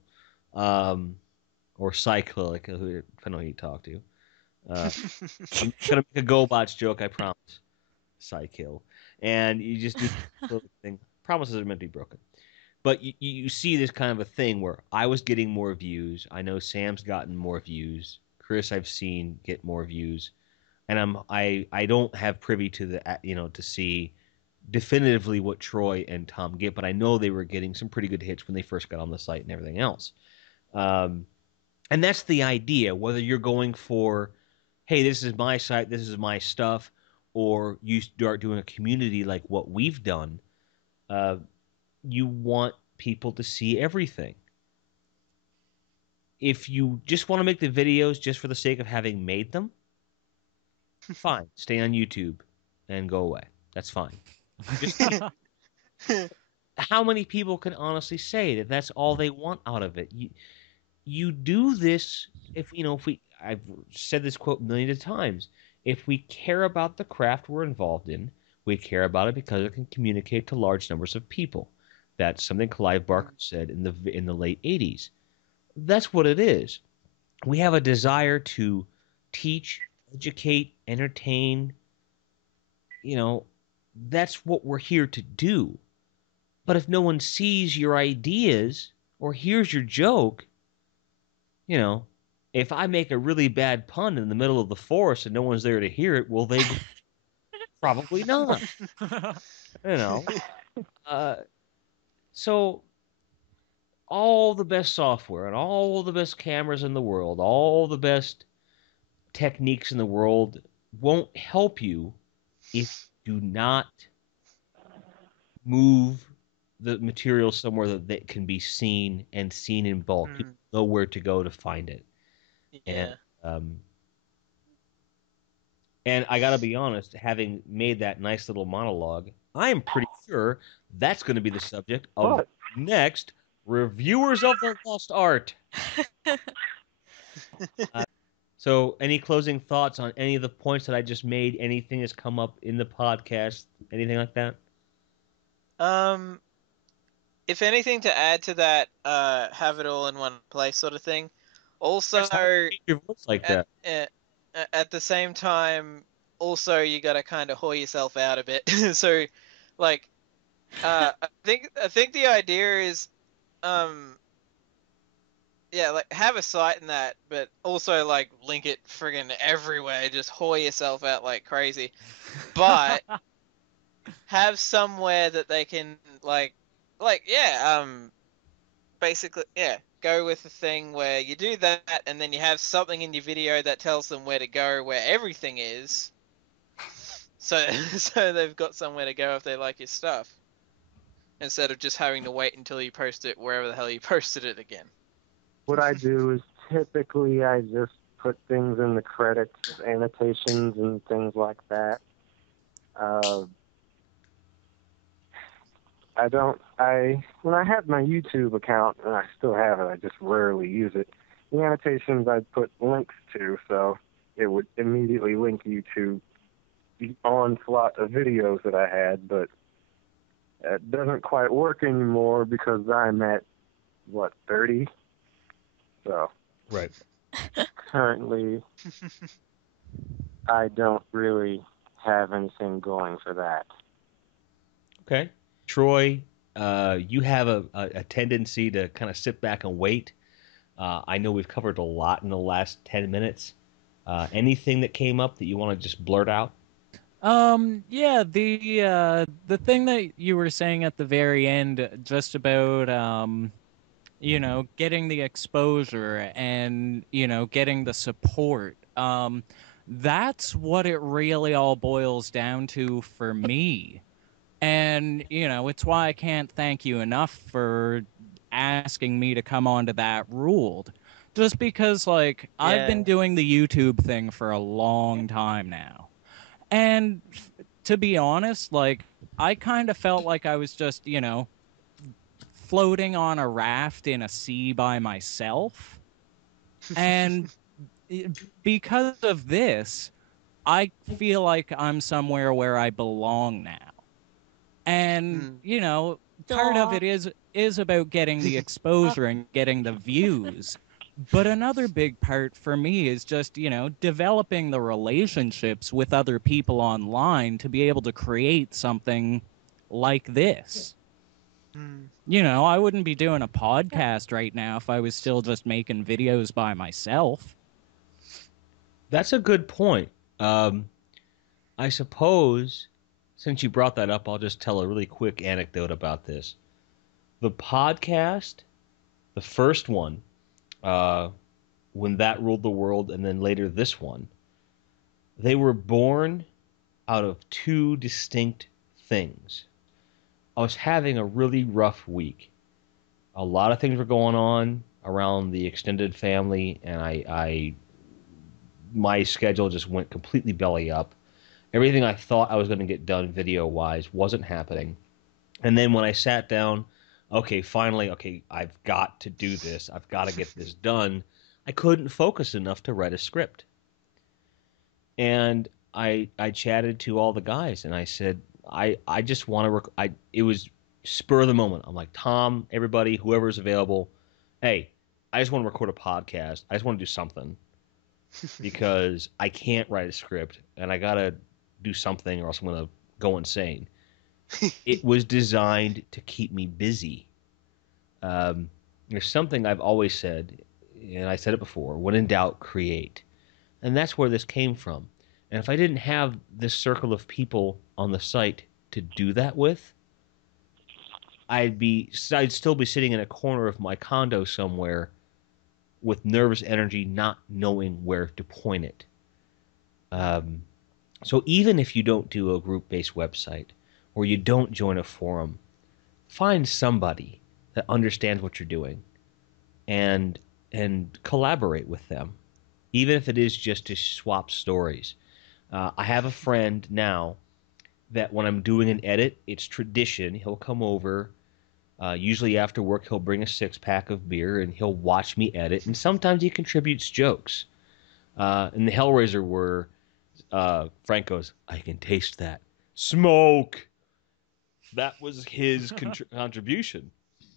or cyclic, depending on who you talk to. I'm going to make a GoBots joke, I promise. Cycle. And you just do the thing. Promises are meant to be broken. But you see this kind of a thing where I was getting more views. I know Sam's gotten more views. Chris, I've seen get more views. And I don't have privy to the, you know, to see definitively what Troy and Tom get, but I know they were getting some pretty good hits when they first got on the site and everything else. And that's the idea, whether you're going for, hey, this is my site, this is my stuff, or you start doing a community like what we've done, you want people to see everything. If you just want to make the videos just for the sake of having made them, fine. Stay on YouTube and go away. That's fine. Just how many people can honestly say that that's all they want out of it? You do this if I've said this quote millions of times. If we care about the craft we're involved in, we care about it because it can communicate to large numbers of people. That's something Clive Barker said in the late 80s. That's what it is. We have a desire to teach, educate, entertain. That's what we're here to do. But if no one sees your ideas or hears your joke, if I make a really bad pun in the middle of the forest and no one's there to hear it, will they? Probably not. So all the best software and all the best cameras in the world, all the best techniques in the world won't help you if you do not move the material somewhere that can be seen and seen in bulk. You know where to go to find it. Yeah. And I got to be honest, having made that nice little monologue, I am pretty sure that's going to be the subject of next Reviewers of the Lost Art. So, any closing thoughts on any of the points that I just made? Anything that's come up in the podcast? Anything like that? If anything to add to that, have it all in one place sort of thing. Also, your voice like that. At the same time, also you gotta kind of whore yourself out a bit. So, like, I think the idea is, yeah, like have a site in that, but also like link it friggin' everywhere. Just whore yourself out like crazy, but have somewhere that they can basically go with the thing where you do that, and then you have something in your video that tells them where to go, where everything is. So they've got somewhere to go if they like your stuff, instead of just having to wait until you post it wherever the hell you posted it again. What I do is typically I just put things in the credits, annotations, and things like that. When I had my YouTube account, and I still have it, I just rarely use it, the annotations I'd put links to, so it would immediately link you to the onslaught of videos that I had, but it doesn't quite work anymore because I'm at, 30? So, right. Currently, I don't really have anything going for that. Okay. Troy, you have a tendency to kind of sit back and wait. I know we've covered a lot in the last 10 minutes. Anything that came up that you want to just blurt out? Yeah, the thing that you were saying at the very end, just about getting the exposure and getting the support. That's what it really all boils down to for me. And, it's why I can't thank you enough for asking me to come onto that ruled. Just because, I've been doing the YouTube thing for a long time now. And to be honest, I kind of felt like I was just, floating on a raft in a sea by myself. And because of this, I feel like I'm somewhere where I belong now. And, part of it is about getting the exposure and getting the views. But another big part for me is just, developing the relationships with other people online to be able to create something like this. I wouldn't be doing a podcast right now if I was still just making videos by myself. That's a good point. I suppose, since you brought that up, I'll just tell a really quick anecdote about this. The podcast, the first one, when that ruled the world, and then later this one, they were born out of two distinct things. I was having a really rough week. A lot of things were going on. around the extended family, and my schedule just went completely belly up. Everything I thought I was going to get done video-wise wasn't happening. And then when I sat down, okay, finally, okay, I've got to do this. I've got to get this done. I couldn't focus enough to write a script. And I chatted to all the guys, and I said, I just want to it was spur of the moment. I'm like, Tom, everybody, whoever's available, hey, I just want to record a podcast. I just want to do something because I can't write a script, and I got to do something or else I'm going to go insane. It was designed to keep me busy. There's something I've always said, and I said it before, when in doubt, create. And that's where this came from. And if I didn't have this circle of people on the site to do that with, I'd still be sitting in a corner of my condo somewhere with nervous energy, not knowing where to point it. So even if you don't do a group-based website or you don't join a forum, find somebody that understands what you're doing and collaborate with them, even if it is just to swap stories. I have a friend now that when I'm doing an edit, it's tradition. He'll come over. Usually after work, he'll bring a 6-pack of beer and he'll watch me edit. And sometimes he contributes jokes. In the Hellraiser where Frank goes, I can taste that. Smoke! That was his contribution.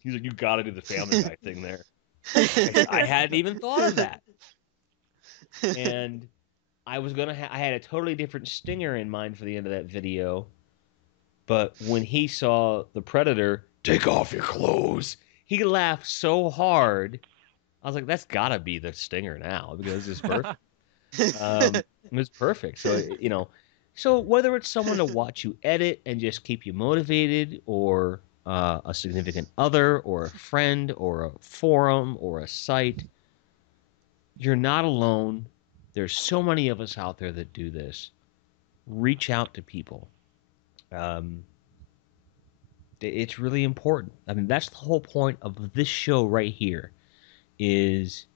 He's like, you got to do the Family Guy thing there. I hadn't even thought of that. And I was gonna. I had a totally different stinger in mind for the end of that video, but when he saw the Predator, take off your clothes, he laughed so hard. I was like, that's gotta be the stinger now because it's perfect. It was perfect. So so whether it's someone to watch you edit and just keep you motivated, or a significant other, or a friend, or a forum, or a site, you're not alone. There's so many of us out there that do this. Reach out to people. It's really important. I mean, that's the whole point of this show right here, is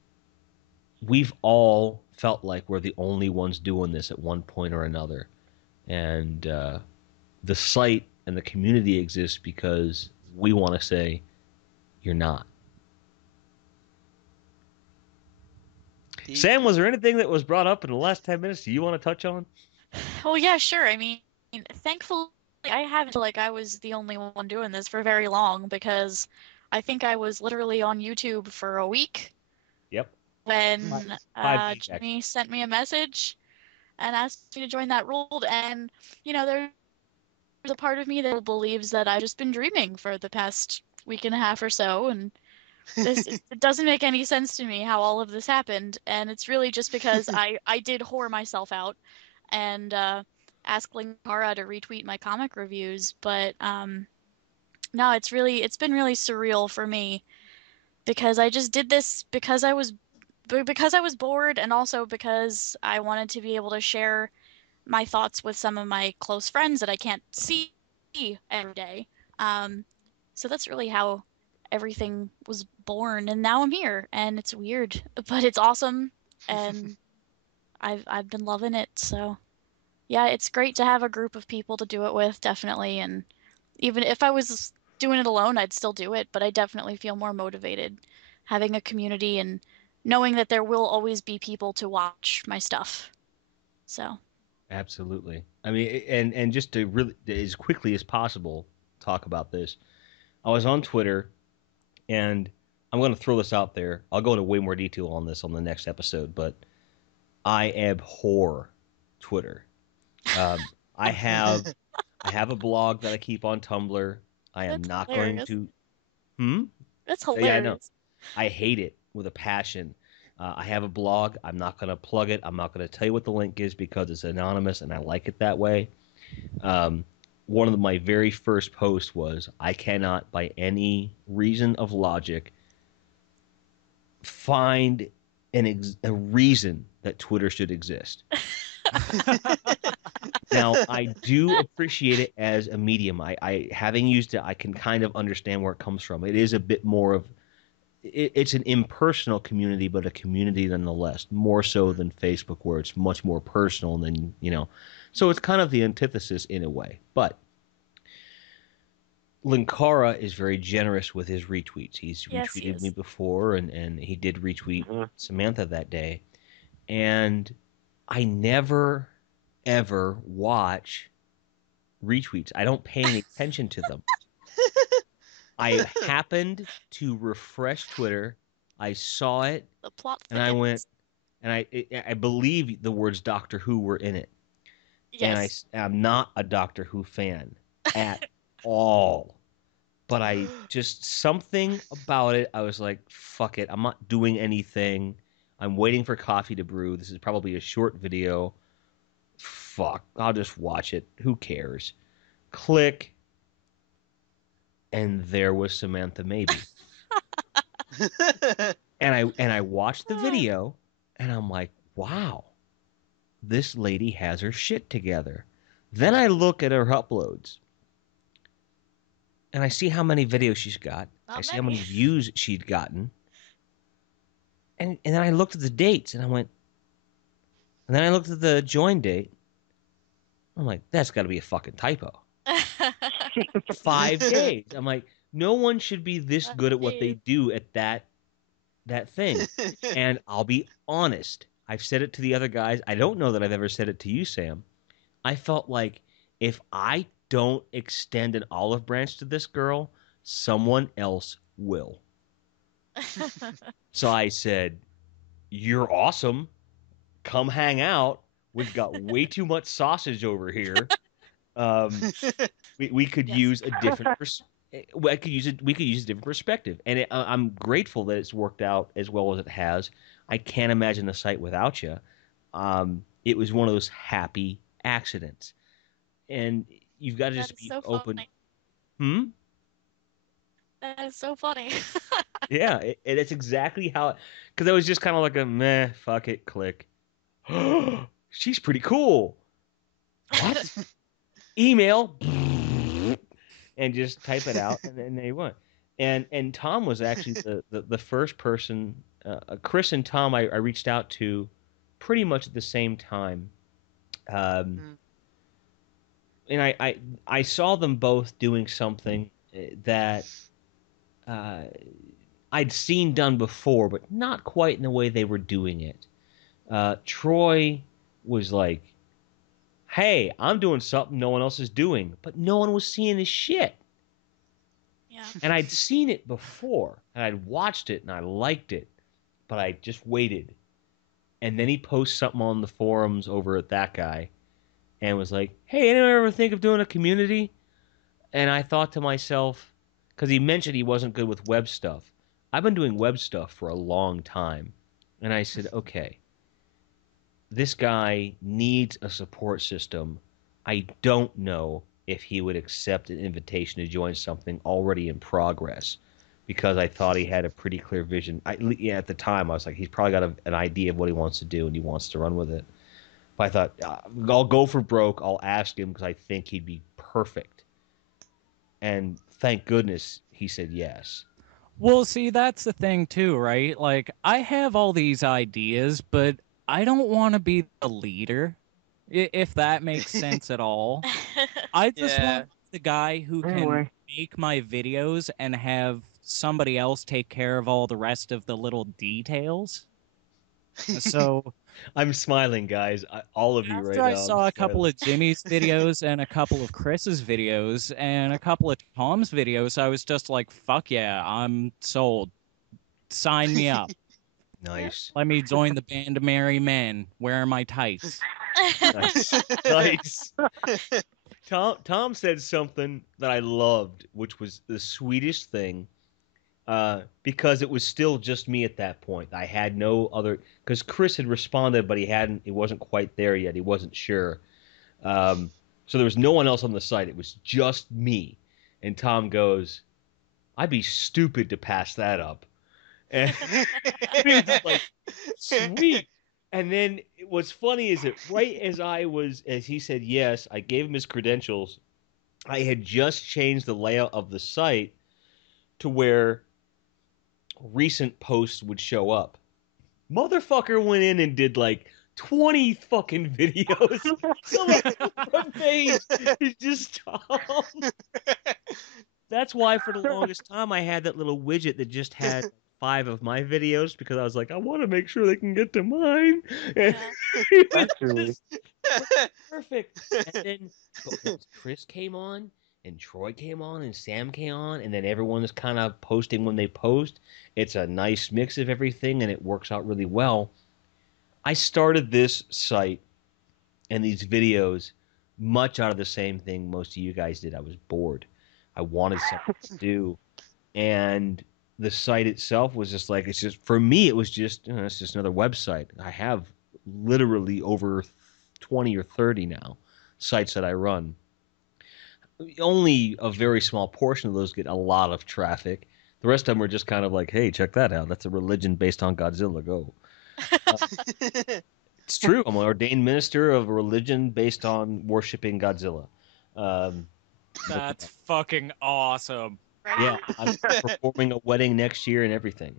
we've all felt like we're the only ones doing this at one point or another. And the site and the community exists because we want to say, you're not. Sam, was there anything that was brought up in the last 10 minutes do you want to touch on? Oh yeah, sure. I mean, thankfully I haven't felt like I was the only one doing this for very long, because I think I was literally on YouTube for a week. Yep. When Jimmy sent me a message and asked me to join that ruled, and there's a part of me that believes that I've just been dreaming for the past week and a half or so, and it doesn't make any sense to me how all of this happened, and it's really just because I did whore myself out and ask Linkara to retweet my comic reviews, but no, it's been really surreal for me, because I just did this because I was bored, and also because I wanted to be able to share my thoughts with some of my close friends that I can't see every day. So that's really how everything was born, and now I'm here, and it's weird, but it's awesome, and I've been loving it. So yeah, it's great to have a group of people to do it with, definitely. And even if I was doing it alone, I'd still do it, but I definitely feel more motivated having a community and knowing that there will always be people to watch my stuff. So Absolutely. I mean, and just to really, as quickly as possible, talk about this. I was on Twitter, and I'm going to throw this out there. I'll go into way more detail on this on the next episode, but I abhor Twitter. I have a blog that I keep on Tumblr. I am That's not hilarious. going to. That's Yeah, hilarious. I know. I hate it with a passion. I have a blog. I'm not going to plug it. I'm not going to tell you what the link is because it's anonymous, and I like it that way. One of my very first posts was, I cannot, by any reason of logic, find a reason that Twitter should exist. Now, I do appreciate it as a medium. I having used it, I can kind of understand where it comes from. It is a bit more of it's an impersonal community, but a community nonetheless, more so than Facebook, where it's much more personal than, so it's kind of the antithesis in a way. But Linkara is very generous with his retweets. He's retweeted me before, and he did retweet Samantha that day. And I never, ever watch retweets. I don't pay any attention to them. I happened to refresh Twitter. I saw it, the plot and I went, and I believe the words Doctor Who were in it. Yes. And I'm not a Doctor Who fan at all. But I just, something about it, I was like, fuck it. I'm not doing anything. I'm waiting for coffee to brew. This is probably a short video. Fuck, I'll just watch it. Who cares? Click. And there was Samantha Maybe. and I watched the video, and I'm like, wow, this lady has her shit together. Then I look at her uploads, and I see how many videos she's got. I see how many views she'd gotten. And then I looked at the dates, and I went, and then I looked at the join date. I'm like, that's got to be a fucking typo. 5 days. I'm like, no one should be this good at what they do at that thing. And I'll be honest. I've said it to the other guys. I don't know that I've ever said it to you, Sam. I felt like if I don't extend an olive branch to this girl, someone else will. So I said, you're awesome. Come hang out. We've got way too much sausage over here. We could use a different we could use a different perspective, and I'm grateful that it's worked out as well as it has. I can't imagine the site without you. It was one of those happy accidents, and you've got to just be so open. Funny. That is so funny. Yeah, it's exactly how. Because I was just kind of like a meh, fuck it, click. She's pretty cool. What? Email. And just type it out, and then there you went. And Tom was actually the first person. Chris and Tom I reached out to pretty much at the same time. And I saw them both doing something that I'd seen done before, but not quite in the way they were doing it. Troy was like, hey, I'm doing something no one else is doing, but no one was seeing his shit. Yeah. And I'd seen it before, and I'd watched it, and I liked it, but I just waited. And then he posts something on the forums over at that guy, and was like, hey, anyone ever think of doing a community? And I thought to myself, because he mentioned he wasn't good with web stuff. I've been doing web stuff for a long time. And I said, okay, this guy needs a support system. I don't know if he would accept an invitation to join something already in progress, because I thought he had a pretty clear vision. At the time, I was like, he's probably got an idea of what he wants to do, and he wants to run with it. But I thought, I'll go for broke. I'll ask him because I think he'd be perfect. And thank goodness he said yes. Well, see, that's the thing too, right? Like, I have all these ideas, but I don't want to be the leader, if that makes sense at all. I just want the guy who can make my videos and have somebody else take care of all the rest of the little details. So I'm smiling, guys. All of you right now. After I saw a couple of Jimmy's videos and a couple of Chris's videos and a couple of Tom's videos, I was just like, fuck yeah, I'm sold. Sign me up. Nice. Let me join the band of merry men. Where are my tights? Nice. Nice. Tom said something that I loved, which was the sweetest thing, because it was still just me at that point. I had no other, because Chris had responded, but he wasn't quite there yet. He wasn't sure. So there was no one else on the site. It was just me. And Tom goes, I'd be stupid to pass that up. And it was like, sweet. And then what's funny is that right as he said yes, I gave him his credentials. I had just changed the layout of the site to where recent posts would show up. Motherfucker went in and did like 20 fucking videos. So like the front page is just Tom. That's why for the longest time I had that little widget that just had 5 of my videos, because I was like, I want to make sure they can get to mine. And it was Actually. just perfect. And then but once Chris came on and Troy came on and Sam came on, and then everyone is kind of posting when they post, it's a nice mix of everything and it works out really well. I started this site and these videos much out of the same thing most of you guys did. I was bored. I wanted something to do. And the site itself was just like, it's just, for me, it was just, it's just another website. I have literally over 20 or 30 now sites that I run. Only a very small portion of those get a lot of traffic. The rest of them are just kind of like, hey, check that out. That's a religion based on Godzilla. Go. It's true. I'm an ordained minister of a religion based on worshiping Godzilla. That's fucking awesome. Yeah, I'm performing a wedding next year and everything.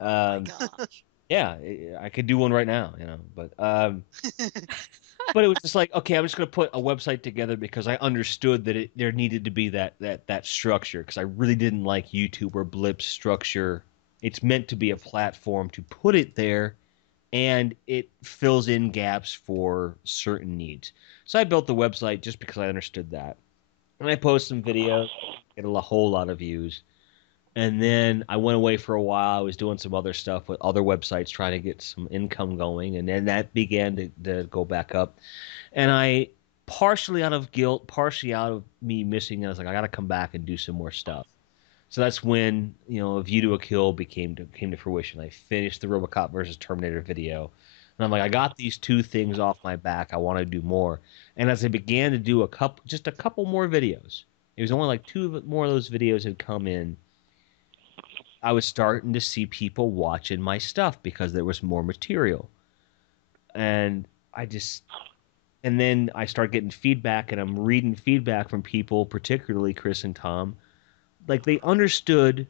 Oh my gosh. Yeah, I could do one right now, but it was just like, okay, I'm just gonna put a website together because I understood that there needed to be that structure, because I really didn't like YouTube or Blip's structure. It's meant to be a platform to put it there, and it fills in gaps for certain needs. So I built the website just because I understood that. And I post some videos, get a whole lot of views. And then I went away for a while. I was doing some other stuff with other websites, trying to get some income going. And then that began to go back up. And I, partially out of guilt, partially out of me missing it, I was like, I got to come back and do some more stuff. So that's when, A View to a Kill came to fruition. I finished the RoboCop versus Terminator video. And I'm like, I got these 2 things off my back. I want to do more. And as I began to do just a couple more videos, it was only like 2 more of those videos had come in, I was starting to see people watching my stuff because there was more material. And then I started getting feedback, and I'm reading feedback from people, particularly Chris and Tom. Like, they understood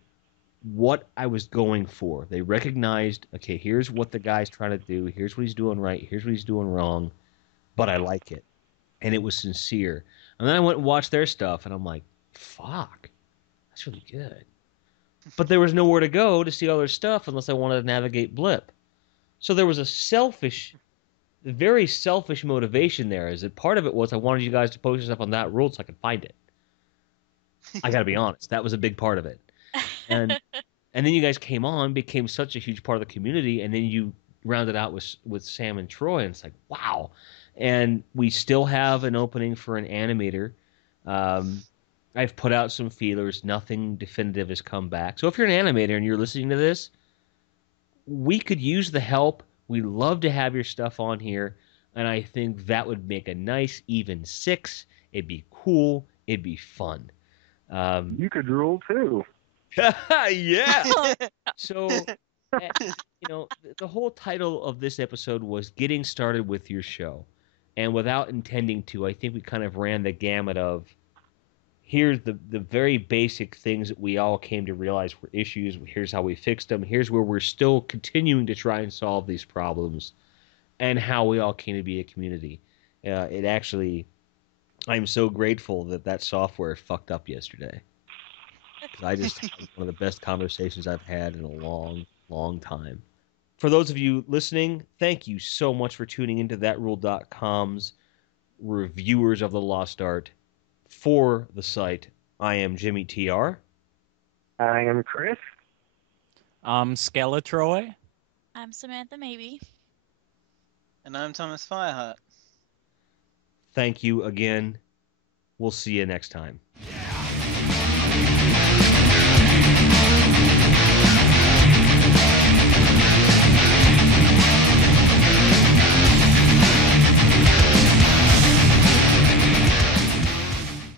what I was going for. They recognized, okay, here's what the guy's trying to do. Here's what he's doing right. Here's what he's doing wrong. But I like it. And it was sincere. And then I went and watched their stuff, and I'm like, fuck, that's really good. But there was nowhere to go to see all their stuff unless I wanted to navigate Blip. So there was a very selfish motivation there. Is that part of it was I wanted you guys to post your stuff on that rule so I could find it. I got to be honest, that was a big part of it. And then you guys came on, became such a huge part of the community, and then you rounded out with Sam and Troy, and it's like, wow. And we still have an opening for an animator. I've put out some feelers. Nothing definitive has come back. So if you're an animator and you're listening to this, we could use the help. We'd love to have your stuff on here. And I think that would make a nice even 6. It'd be cool. It'd be fun. You could rule too. Yeah. So, the whole title of this episode was Getting Started with Your Show. And without intending to, I think we kind of ran the gamut of, here's the very basic things that we all came to realize were issues. Here's how we fixed them. Here's where we're still continuing to try and solve these problems, and how we all came to be a community. I'm so grateful that software fucked up yesterday. 'Cause I just had one of the best conversations I've had in a long, long time. For those of you listening, thank you so much for tuning into ThatRule.com's reviewers of the Lost Art. For the site, I am Jimmy TR. I am Chris. Skeletroy. I'm Samantha Maybe. And I'm Thomas Fyrehart. Thank you again. We'll see you next time.